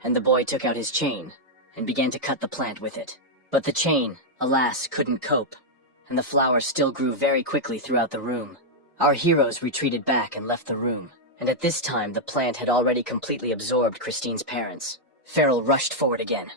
and the boy took out his chain and began to cut the plant with it. But the chain, alas, couldn't cope, and the flower still grew very quickly throughout the room. Our heroes retreated back and left the room, and at this time the plant had already completely absorbed Christine's parents. Farrell rushed forward again,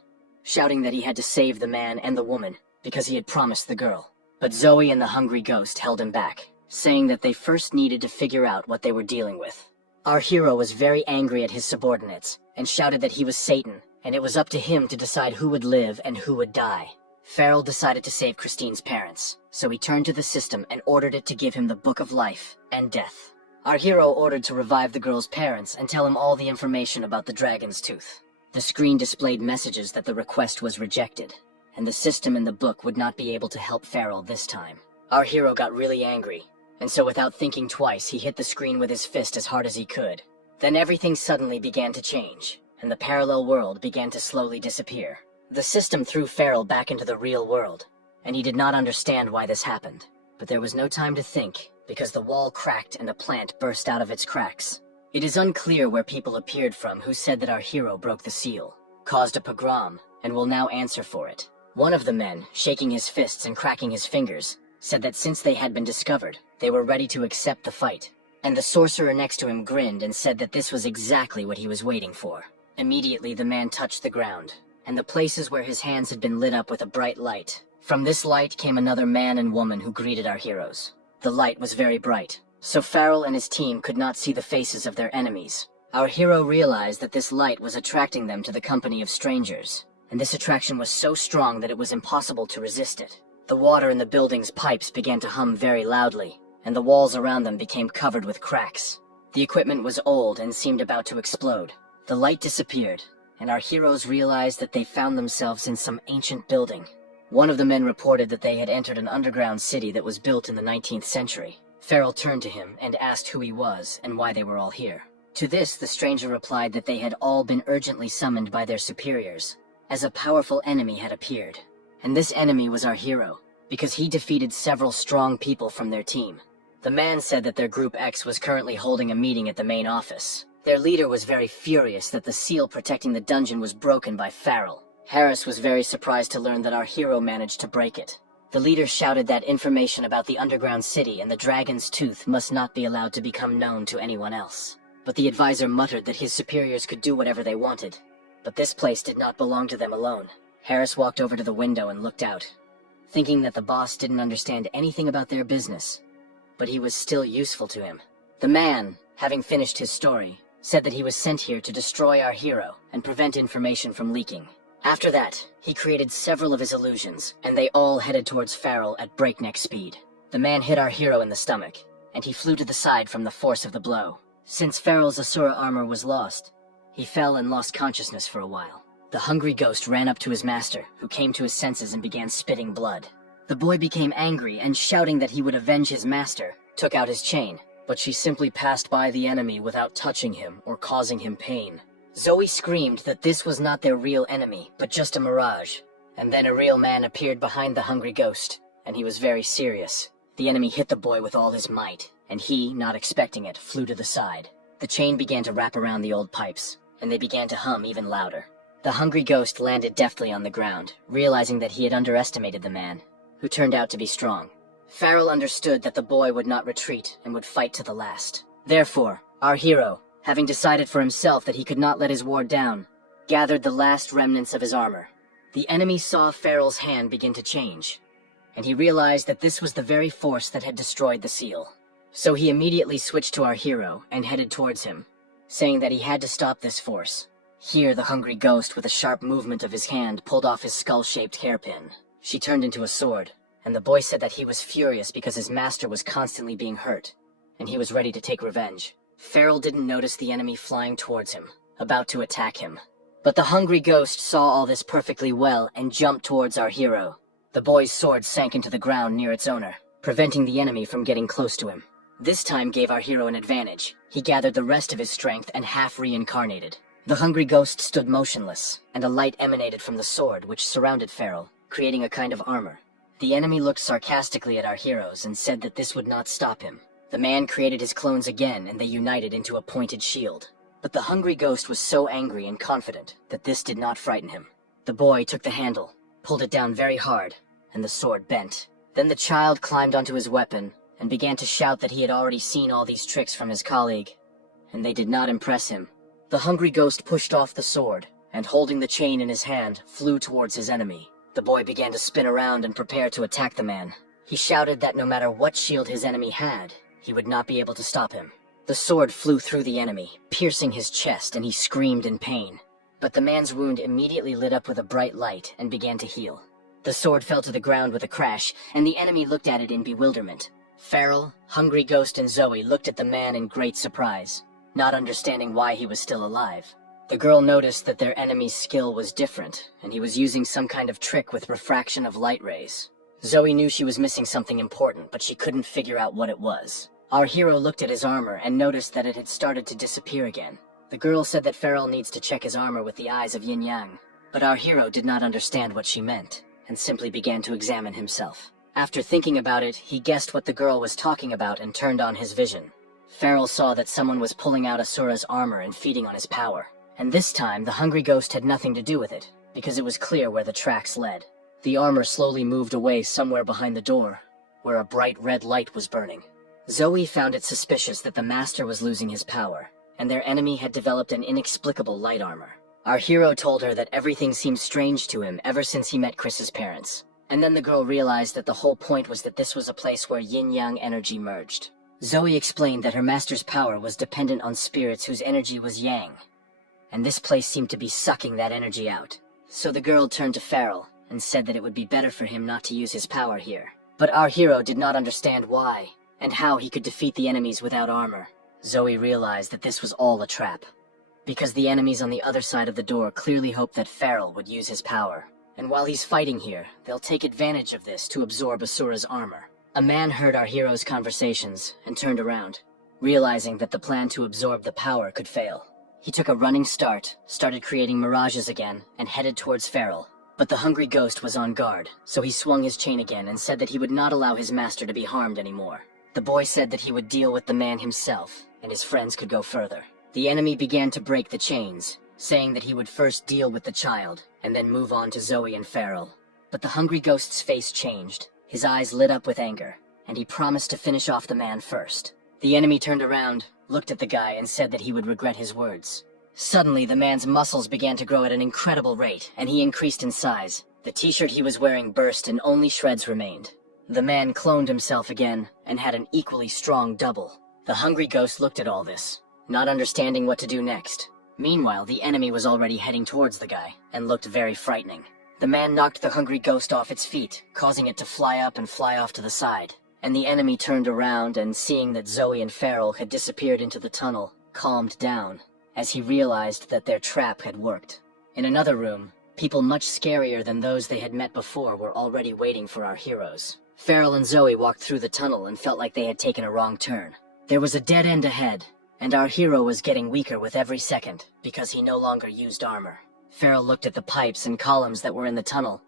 shouting that he had to save the man and the woman, because he had promised the girl. But Zoe and the hungry ghost held him back, saying that they first needed to figure out what they were dealing with. Our hero was very angry at his subordinates, and shouted that he was Satan, and it was up to him to decide who would live and who would die. Farrell decided to save Christine's parents, so he turned to the system and ordered it to give him the Book of Life and Death. Our hero ordered to revive the girl's parents and tell him all the information about the dragon's tooth. The screen displayed messages that the request was rejected, and the system in the book would not be able to help Farrell this time. Our hero got really angry, and so without thinking twice, he hit the screen with his fist as hard as he could. Then everything suddenly began to change, and the parallel world began to slowly disappear. The system threw Farrell back into the real world, and he did not understand why this happened. But there was no time to think, because the wall cracked and a plant burst out of its cracks. It is unclear where people appeared from who said that our hero broke the seal, caused a pogrom, and will now answer for it. One of the men, shaking his fists and cracking his fingers, said that since they had been discovered, they were ready to accept the fight. And the sorcerer next to him grinned and said that this was exactly what he was waiting for. Immediately the man touched the ground, and the places where his hands had been lit up with a bright light. From this light came another man and woman who greeted our heroes. The light was very bright, so Farrell and his team could not see the faces of their enemies. Our hero realized that this light was attracting them to the company of strangers, and this attraction was so strong that it was impossible to resist it. The water in the building's pipes began to hum very loudly, and the walls around them became covered with cracks. The equipment was old and seemed about to explode. The light disappeared, and our heroes realized that they found themselves in some ancient building. One of the men reported that they had entered an underground city that was built in the 19th century. Farrell turned to him and asked who he was and why they were all here. To this, the stranger replied that they had all been urgently summoned by their superiors, as a powerful enemy had appeared. And this enemy was our hero, because he defeated several strong people from their team. The man said that their Group X was currently holding a meeting at the main office. Their leader was very furious that the seal protecting the dungeon was broken by Farrell. Harris was very surprised to learn that our hero managed to break it. The leader shouted that information about the underground city and the dragon's tooth must not be allowed to become known to anyone else. But the advisor muttered that his superiors could do whatever they wanted. But this place did not belong to them alone. Harris walked over to the window and looked out, thinking that the boss didn't understand anything about their business, but he was still useful to him. The man, having finished his story, said that he was sent here to destroy our hero and prevent information from leaking. After that, he created several of his illusions, and they all headed towards Farrell at breakneck speed. The man hit our hero in the stomach, and he flew to the side from the force of the blow. Since Farrell's Asura armor was lost, he fell and lost consciousness for a while. The hungry ghost ran up to his master, who came to his senses and began spitting blood. The boy became angry and, shouting that he would avenge his master, took out his chain, but she simply passed by the enemy without touching him or causing him pain. Zoe screamed that this was not their real enemy, but just a mirage. And then a real man appeared behind the hungry ghost, and he was very serious. The enemy hit the boy with all his might, and he, not expecting it, flew to the side. The chain began to wrap around the old pipes, and they began to hum even louder. The hungry ghost landed deftly on the ground, realizing that he had underestimated the man, who turned out to be strong. Farrell understood that the boy would not retreat and would fight to the last. Therefore, our hero, having decided for himself that he could not let his ward down, gathered the last remnants of his armor. The enemy saw Farrell's hand begin to change, and he realized that this was the very force that had destroyed the seal. So he immediately switched to our hero and headed towards him, saying that he had to stop this force. Here the hungry ghost, with a sharp movement of his hand, pulled off his skull-shaped hairpin. She turned into a sword, and the boy said that he was furious because his master was constantly being hurt, and he was ready to take revenge. Farrell didn't notice the enemy flying towards him, about to attack him. But the hungry ghost saw all this perfectly well and jumped towards our hero. The boy's sword sank into the ground near its owner, preventing the enemy from getting close to him. This time gave our hero an advantage. He gathered the rest of his strength and half reincarnated. The hungry ghost stood motionless, and a light emanated from the sword which surrounded Farrell, creating a kind of armor. The enemy looked sarcastically at our heroes and said that this would not stop him. The man created his clones again and they united into a pointed shield. But the hungry ghost was so angry and confident that this did not frighten him. The boy took the handle, pulled it down very hard, and the sword bent. Then the child climbed onto his weapon and began to shout that he had already seen all these tricks from his colleague, and they did not impress him. The hungry ghost pushed off the sword, and holding the chain in his hand, flew towards his enemy. The boy began to spin around and prepare to attack the man. He shouted that no matter what shield his enemy had, he would not be able to stop him. The sword flew through the enemy, piercing his chest, and he screamed in pain. But the man's wound immediately lit up with a bright light and began to heal. The sword fell to the ground with a crash, and the enemy looked at it in bewilderment. Farrell, Hungry Ghost, and Zoe looked at the man in great surprise, not understanding why he was still alive. The girl noticed that their enemy's skill was different, and he was using some kind of trick with refraction of light rays. Zoe knew she was missing something important, but she couldn't figure out what it was. Our hero looked at his armor and noticed that it had started to disappear again. The girl said that Farrell needs to check his armor with the eyes of yin-yang, but our hero did not understand what she meant, and simply began to examine himself. After thinking about it, he guessed what the girl was talking about and turned on his vision. Farrell saw that someone was pulling out Asura's armor and feeding on his power. And this time, the hungry ghost had nothing to do with it, because it was clear where the tracks led. The armor slowly moved away somewhere behind the door, where a bright red light was burning. Zoe found it suspicious that the master was losing his power, and their enemy had developed an inexplicable light armor. Our hero told her that everything seemed strange to him ever since he met Chris's parents. And then the girl realized that the whole point was that this was a place where yin-yang energy merged. Zoe explained that her master's power was dependent on spirits whose energy was yang, and this place seemed to be sucking that energy out. So the girl turned to Farrell and said that it would be better for him not to use his power here. But our hero did not understand why, and how he could defeat the enemies without armor. Zoe realized that this was all a trap, because the enemies on the other side of the door clearly hoped that Farrell would use his power. And while he's fighting here, they'll take advantage of this to absorb Asura's armor. A man heard our hero's conversations and turned around, realizing that the plan to absorb the power could fail. He took a running start, started creating mirages again, and headed towards Farrell. But the hungry ghost was on guard, so he swung his chain again and said that he would not allow his master to be harmed anymore. The boy said that he would deal with the man himself, and his friends could go further. The enemy began to break the chains, saying that he would first deal with the child, and then move on to Zoe and Farrell. But the hungry ghost's face changed. His eyes lit up with anger, and he promised to finish off the man first. The enemy turned around, looked at the guy, and said that he would regret his words. Suddenly, the man's muscles began to grow at an incredible rate, and he increased in size. The t-shirt he was wearing burst and only shreds remained. The man cloned himself again, and had an equally strong double. The hungry ghost looked at all this, not understanding what to do next. Meanwhile, the enemy was already heading towards the guy, and looked very frightening. The man knocked the hungry ghost off its feet, causing it to fly up and fly off to the side. And the enemy turned around and, seeing that Zoe and Farrell had disappeared into the tunnel, calmed down, as he realized that their trap had worked. In another room, people much scarier than those they had met before were already waiting for our heroes. Farrell and Zoe walked through the tunnel and felt like they had taken a wrong turn. There was a dead end ahead, and our hero was getting weaker with every second, because he no longer used armor. Farrell looked at the pipes and columns that were in the tunnel,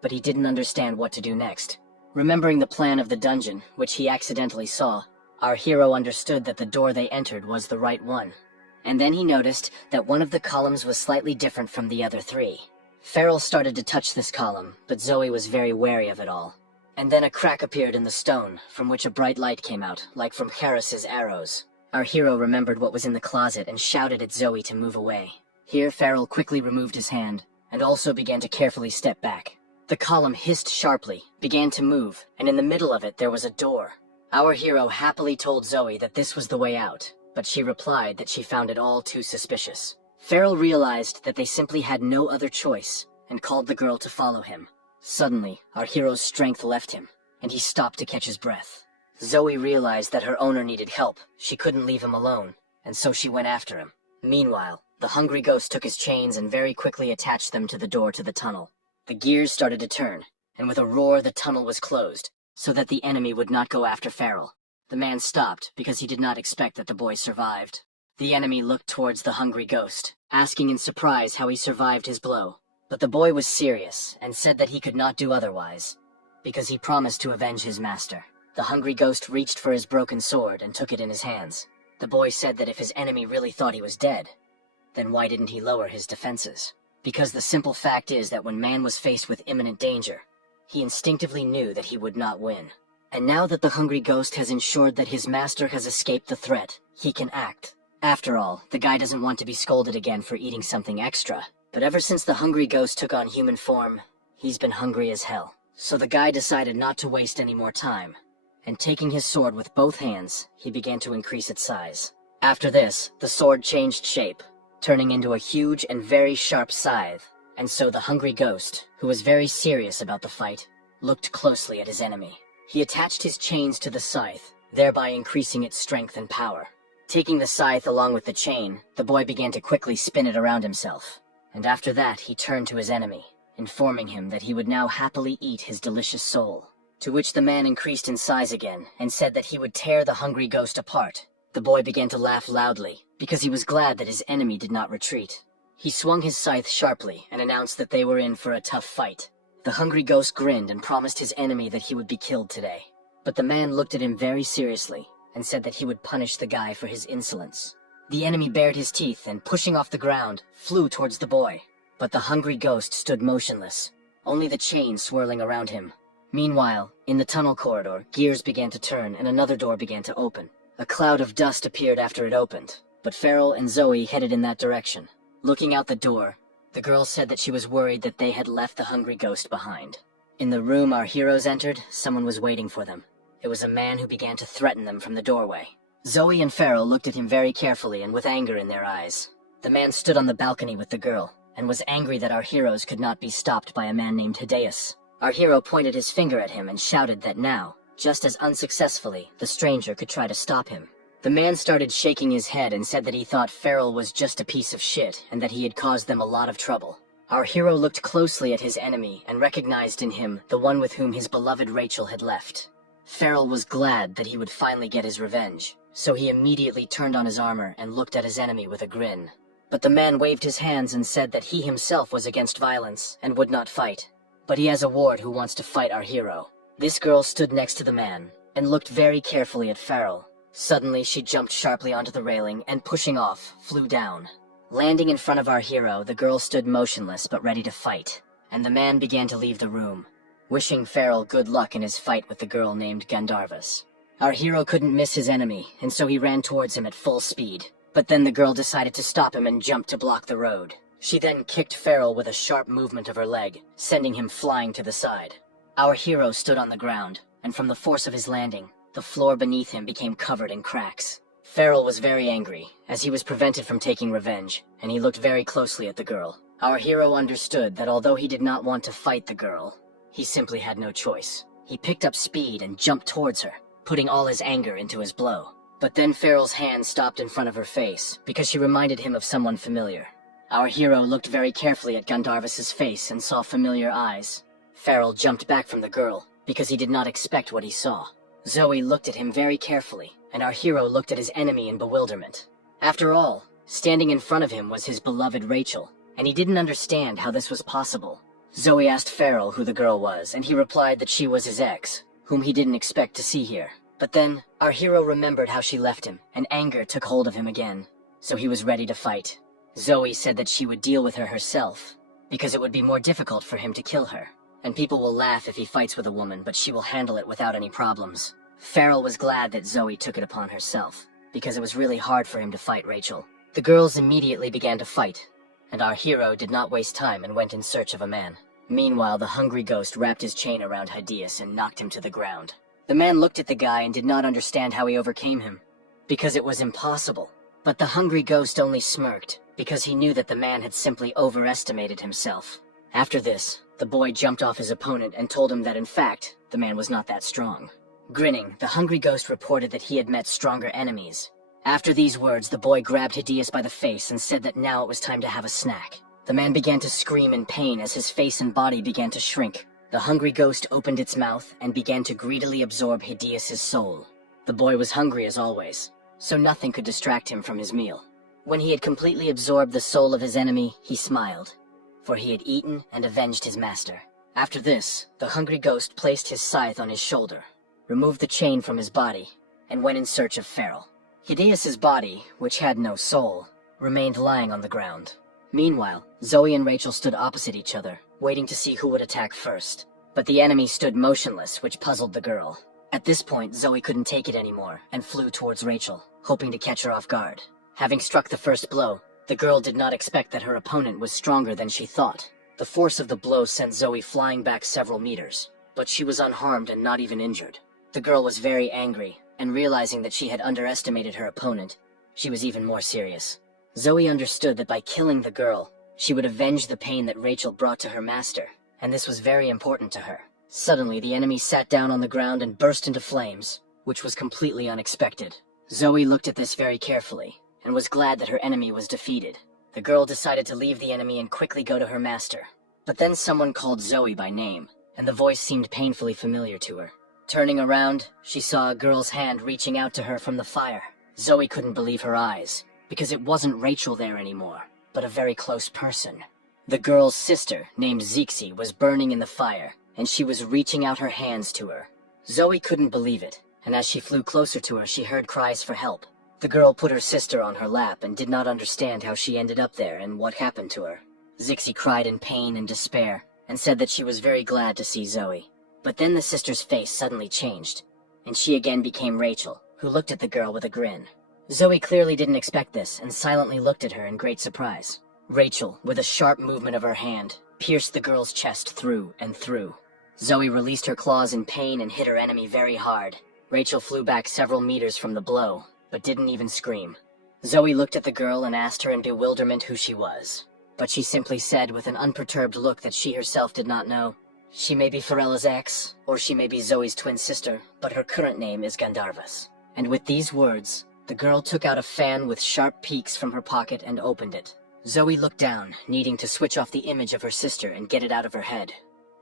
but he didn't understand what to do next. Remembering the plan of the dungeon, which he accidentally saw, our hero understood that the door they entered was the right one. And then he noticed that one of the columns was slightly different from the other three. Farrell started to touch this column, but Zoe was very wary of it all. And then a crack appeared in the stone, from which a bright light came out, like from Harris's arrows. Our hero remembered what was in the closet and shouted at Zoe to move away. Here Farrell quickly removed his hand, and also began to carefully step back. The column hissed sharply, began to move, and in the middle of it there was a door. Our hero happily told Zoe that this was the way out, but she replied that she found it all too suspicious. Farrell realized that they simply had no other choice, and called the girl to follow him. Suddenly, our hero's strength left him, and he stopped to catch his breath. Zoe realized that her owner needed help. She couldn't leave him alone, and so she went after him. Meanwhile, The hungry ghost took his chains and very quickly attached them to the door to the tunnel. The gears started to turn, and with a roar the tunnel was closed, so that the enemy would not go after Farrell. The man stopped because he did not expect that the boy survived. The enemy looked towards the hungry ghost, asking in surprise how he survived his blow. But the boy was serious and said that he could not do otherwise, because he promised to avenge his master. The hungry ghost reached for his broken sword and took it in his hands. The boy said that if his enemy really thought he was dead, then why didn't he lower his defenses? Because the simple fact is that when man was faced with imminent danger, he instinctively knew that he would not win. And now that the hungry ghost has ensured that his master has escaped the threat, he can act. After all, the guy doesn't want to be scolded again for eating something extra. But ever since the hungry ghost took on human form, he's been hungry as hell. So the guy decided not to waste any more time, and taking his sword with both hands, he began to increase its size. After this, the sword changed shape, turning into a huge and very sharp scythe, and so the hungry ghost, who was very serious about the fight, looked closely at his enemy. He attached his chains to the scythe, thereby increasing its strength and power. Taking the scythe along with the chain, the boy began to quickly spin it around himself. And after that, he turned to his enemy, informing him that he would now happily eat his delicious soul. To which the man increased in size again, and said that he would tear the hungry ghost apart. The boy began to laugh loudly, because he was glad that his enemy did not retreat. He swung his scythe sharply, and announced that they were in for a tough fight. The hungry ghost grinned and promised his enemy that he would be killed today. But the man looked at him very seriously, and said that he would punish the guy for his insolence. The enemy bared his teeth and, pushing off the ground, flew towards the boy. But the hungry ghost stood motionless, only the chain swirling around him. Meanwhile, in the tunnel corridor, gears began to turn and another door began to open. A cloud of dust appeared after it opened, but Farrell and Zoe headed in that direction. Looking out the door, the girl said that she was worried that they had left the hungry ghost behind. In the room our heroes entered, someone was waiting for them. It was a man who began to threaten them from the doorway. Zoe and Farrell looked at him very carefully and with anger in their eyes. The man stood on the balcony with the girl, and was angry that our heroes could not be stopped by a man named Hideus. Our hero pointed his finger at him and shouted that now, just as unsuccessfully, the stranger could try to stop him. The man started shaking his head and said that he thought Farrell was just a piece of shit and that he had caused them a lot of trouble. Our hero looked closely at his enemy and recognized in him the one with whom his beloved Rachel had left. Farrell was glad that he would finally get his revenge, so he immediately turned on his armor and looked at his enemy with a grin. But the man waved his hands and said that he himself was against violence and would not fight. But he has a ward who wants to fight our hero. This girl stood next to the man and looked very carefully at Farrell. Suddenly she jumped sharply onto the railing and, pushing off, flew down. Landing in front of our hero, the girl stood motionless but ready to fight, and the man began to leave the room, wishing Farrell good luck in his fight with the girl named Gandharvas. Our hero couldn't miss his enemy, and so he ran towards him at full speed. But then the girl decided to stop him and jumped to block the road. She then kicked Farrell with a sharp movement of her leg, sending him flying to the side. Our hero stood on the ground, and from the force of his landing, the floor beneath him became covered in cracks. Farrell was very angry, as he was prevented from taking revenge, and he looked very closely at the girl. Our hero understood that although he did not want to fight the girl, he simply had no choice. He picked up speed and jumped towards her, putting all his anger into his blow. But then Farrell's hand stopped in front of her face, because she reminded him of someone familiar. Our hero looked very carefully at Gandharvas's face and saw familiar eyes. Farrell jumped back from the girl, because he did not expect what he saw. Zoe looked at him very carefully, and our hero looked at his enemy in bewilderment. After all, standing in front of him was his beloved Rachel, and he didn't understand how this was possible. Zoe asked Farrell who the girl was, and he replied that she was his ex, whom he didn't expect to see here. But then, our hero remembered how she left him, and anger took hold of him again, so he was ready to fight. Zoe said that she would deal with her herself, because it would be more difficult for him to kill her, and people will laugh if he fights with a woman, but she will handle it without any problems. Farrell was glad that Zoe took it upon herself, because it was really hard for him to fight Rachel. The girls immediately began to fight, and our hero did not waste time and went in search of a man. Meanwhile, the hungry ghost wrapped his chain around Hideus and knocked him to the ground. The man looked at the guy and did not understand how he overcame him, because it was impossible. But the hungry ghost only smirked, because he knew that the man had simply overestimated himself. After this, the boy jumped off his opponent and told him that in fact, the man was not that strong. Grinning, the hungry ghost reported that he had met stronger enemies, After these words, the boy grabbed Hideus by the face and said that now it was time to have a snack. The man began to scream in pain as his face and body began to shrink. The hungry ghost opened its mouth and began to greedily absorb Hideus's soul. The boy was hungry as always, so nothing could distract him from his meal. When he had completely absorbed the soul of his enemy, he smiled, for he had eaten and avenged his master. After this, the hungry ghost placed his scythe on his shoulder, removed the chain from his body, and went in search of Farrell. Hideus's body, which had no soul, remained lying on the ground. Meanwhile, Zoe and Rachel stood opposite each other, waiting to see who would attack first. But the enemy stood motionless, which puzzled the girl. At this point, Zoe couldn't take it anymore and flew towards Rachel, hoping to catch her off guard. Having struck the first blow, the girl did not expect that her opponent was stronger than she thought. The force of the blow sent Zoe flying back several meters, but she was unharmed and not even injured. The girl was very angry, and realizing that she had underestimated her opponent, she was even more serious. Zoe understood that by killing the girl, she would avenge the pain that Rachel brought to her master, and this was very important to her. Suddenly, the enemy sat down on the ground and burst into flames, which was completely unexpected. Zoe looked at this very carefully, and was glad that her enemy was defeated. The girl decided to leave the enemy and quickly go to her master. But then someone called Zoe by name, and the voice seemed painfully familiar to her. Turning around, she saw a girl's hand reaching out to her from the fire. Zoe couldn't believe her eyes, because it wasn't Rachel there anymore, but a very close person. The girl's sister, named Zixi, was burning in the fire, and she was reaching out her hands to her. Zoe couldn't believe it, and as she flew closer to her, she heard cries for help. The girl put her sister on her lap and did not understand how she ended up there and what happened to her. Zixi cried in pain and despair, and said that she was very glad to see Zoe. But then the sister's face suddenly changed, and she again became Rachel, who looked at the girl with a grin. Zoe clearly didn't expect this and silently looked at her in great surprise. Rachel, with a sharp movement of her hand, pierced the girl's chest through and through. Zoe released her claws in pain and hit her enemy very hard. Rachel flew back several meters from the blow, but didn't even scream. Zoe looked at the girl and asked her in bewilderment who she was. But she simply said with an unperturbed look that she herself did not know. She may be Pharella's ex, or she may be Zoe's twin sister, but her current name is Gandharva's. And with these words, the girl took out a fan with sharp peaks from her pocket and opened it. Zoe looked down, needing to switch off the image of her sister and get it out of her head.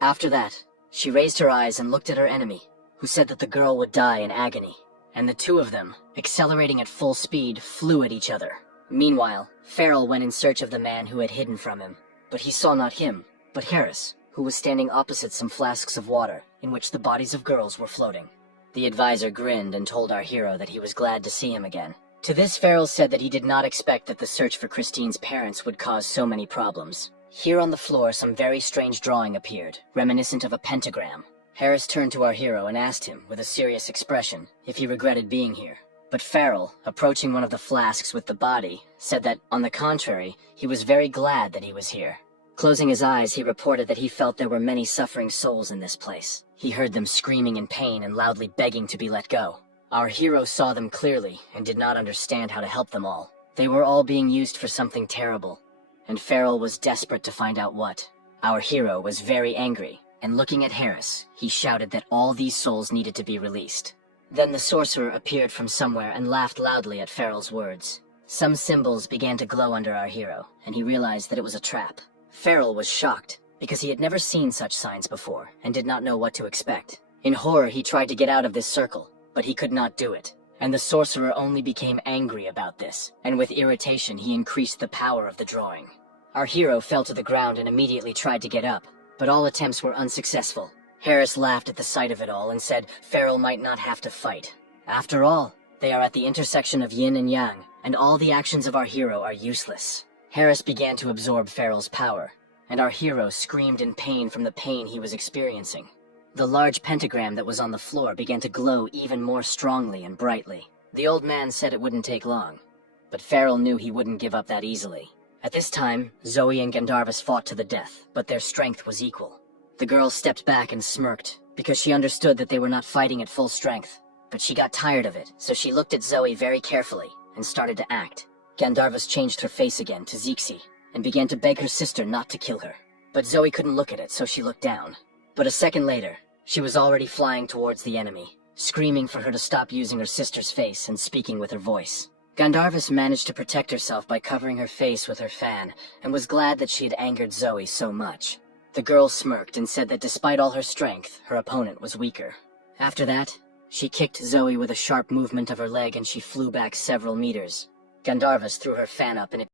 After that, she raised her eyes and looked at her enemy, who said that the girl would die in agony. And the two of them, accelerating at full speed, flew at each other. Meanwhile, Farrell went in search of the man who had hidden from him, but he saw not him, but Harris, who was standing opposite some flasks of water, in which the bodies of girls were floating. The advisor grinned and told our hero that he was glad to see him again. To this, Farrell said that he did not expect that the search for Christine's parents would cause so many problems. Here on the floor, some very strange drawing appeared, reminiscent of a pentagram. Harris turned to our hero and asked him, with a serious expression, if he regretted being here. But Farrell, approaching one of the flasks with the body, said that, on the contrary, he was very glad that he was here. Closing his eyes, he reported that he felt there were many suffering souls in this place. He heard them screaming in pain and loudly begging to be let go. Our hero saw them clearly and did not understand how to help them all. They were all being used for something terrible, and Farrell was desperate to find out what. Our hero was very angry, and looking at Harris, he shouted that all these souls needed to be released. Then the sorcerer appeared from somewhere and laughed loudly at Farrell's words. Some symbols began to glow under our hero, and he realized that it was a trap. Farrell was shocked, because he had never seen such signs before, and did not know what to expect. In horror, he tried to get out of this circle, but he could not do it, and the sorcerer only became angry about this, and with irritation he increased the power of the drawing. Our hero fell to the ground and immediately tried to get up, but all attempts were unsuccessful. Harris laughed at the sight of it all and said Farrell might not have to fight. After all, they are at the intersection of yin and yang, and all the actions of our hero are useless. Harris began to absorb Farrell's power, and our hero screamed in pain from the pain he was experiencing. The large pentagram that was on the floor began to glow even more strongly and brightly. The old man said it wouldn't take long, but Farrell knew he wouldn't give up that easily. At this time, Zoe and Gandharvas fought to the death, but their strength was equal. The girl stepped back and smirked, because she understood that they were not fighting at full strength. But she got tired of it, so she looked at Zoe very carefully, and started to act. Gandharvas changed her face again to Zixi, and began to beg her sister not to kill her. But Zoe couldn't look at it, so she looked down. But a second later, she was already flying towards the enemy, screaming for her to stop using her sister's face and speaking with her voice. Gandharvas managed to protect herself by covering her face with her fan, and was glad that she had angered Zoe so much. The girl smirked and said that despite all her strength, her opponent was weaker. After that, she kicked Zoe with a sharp movement of her leg and she flew back several meters. Gandharvas threw her fan up and it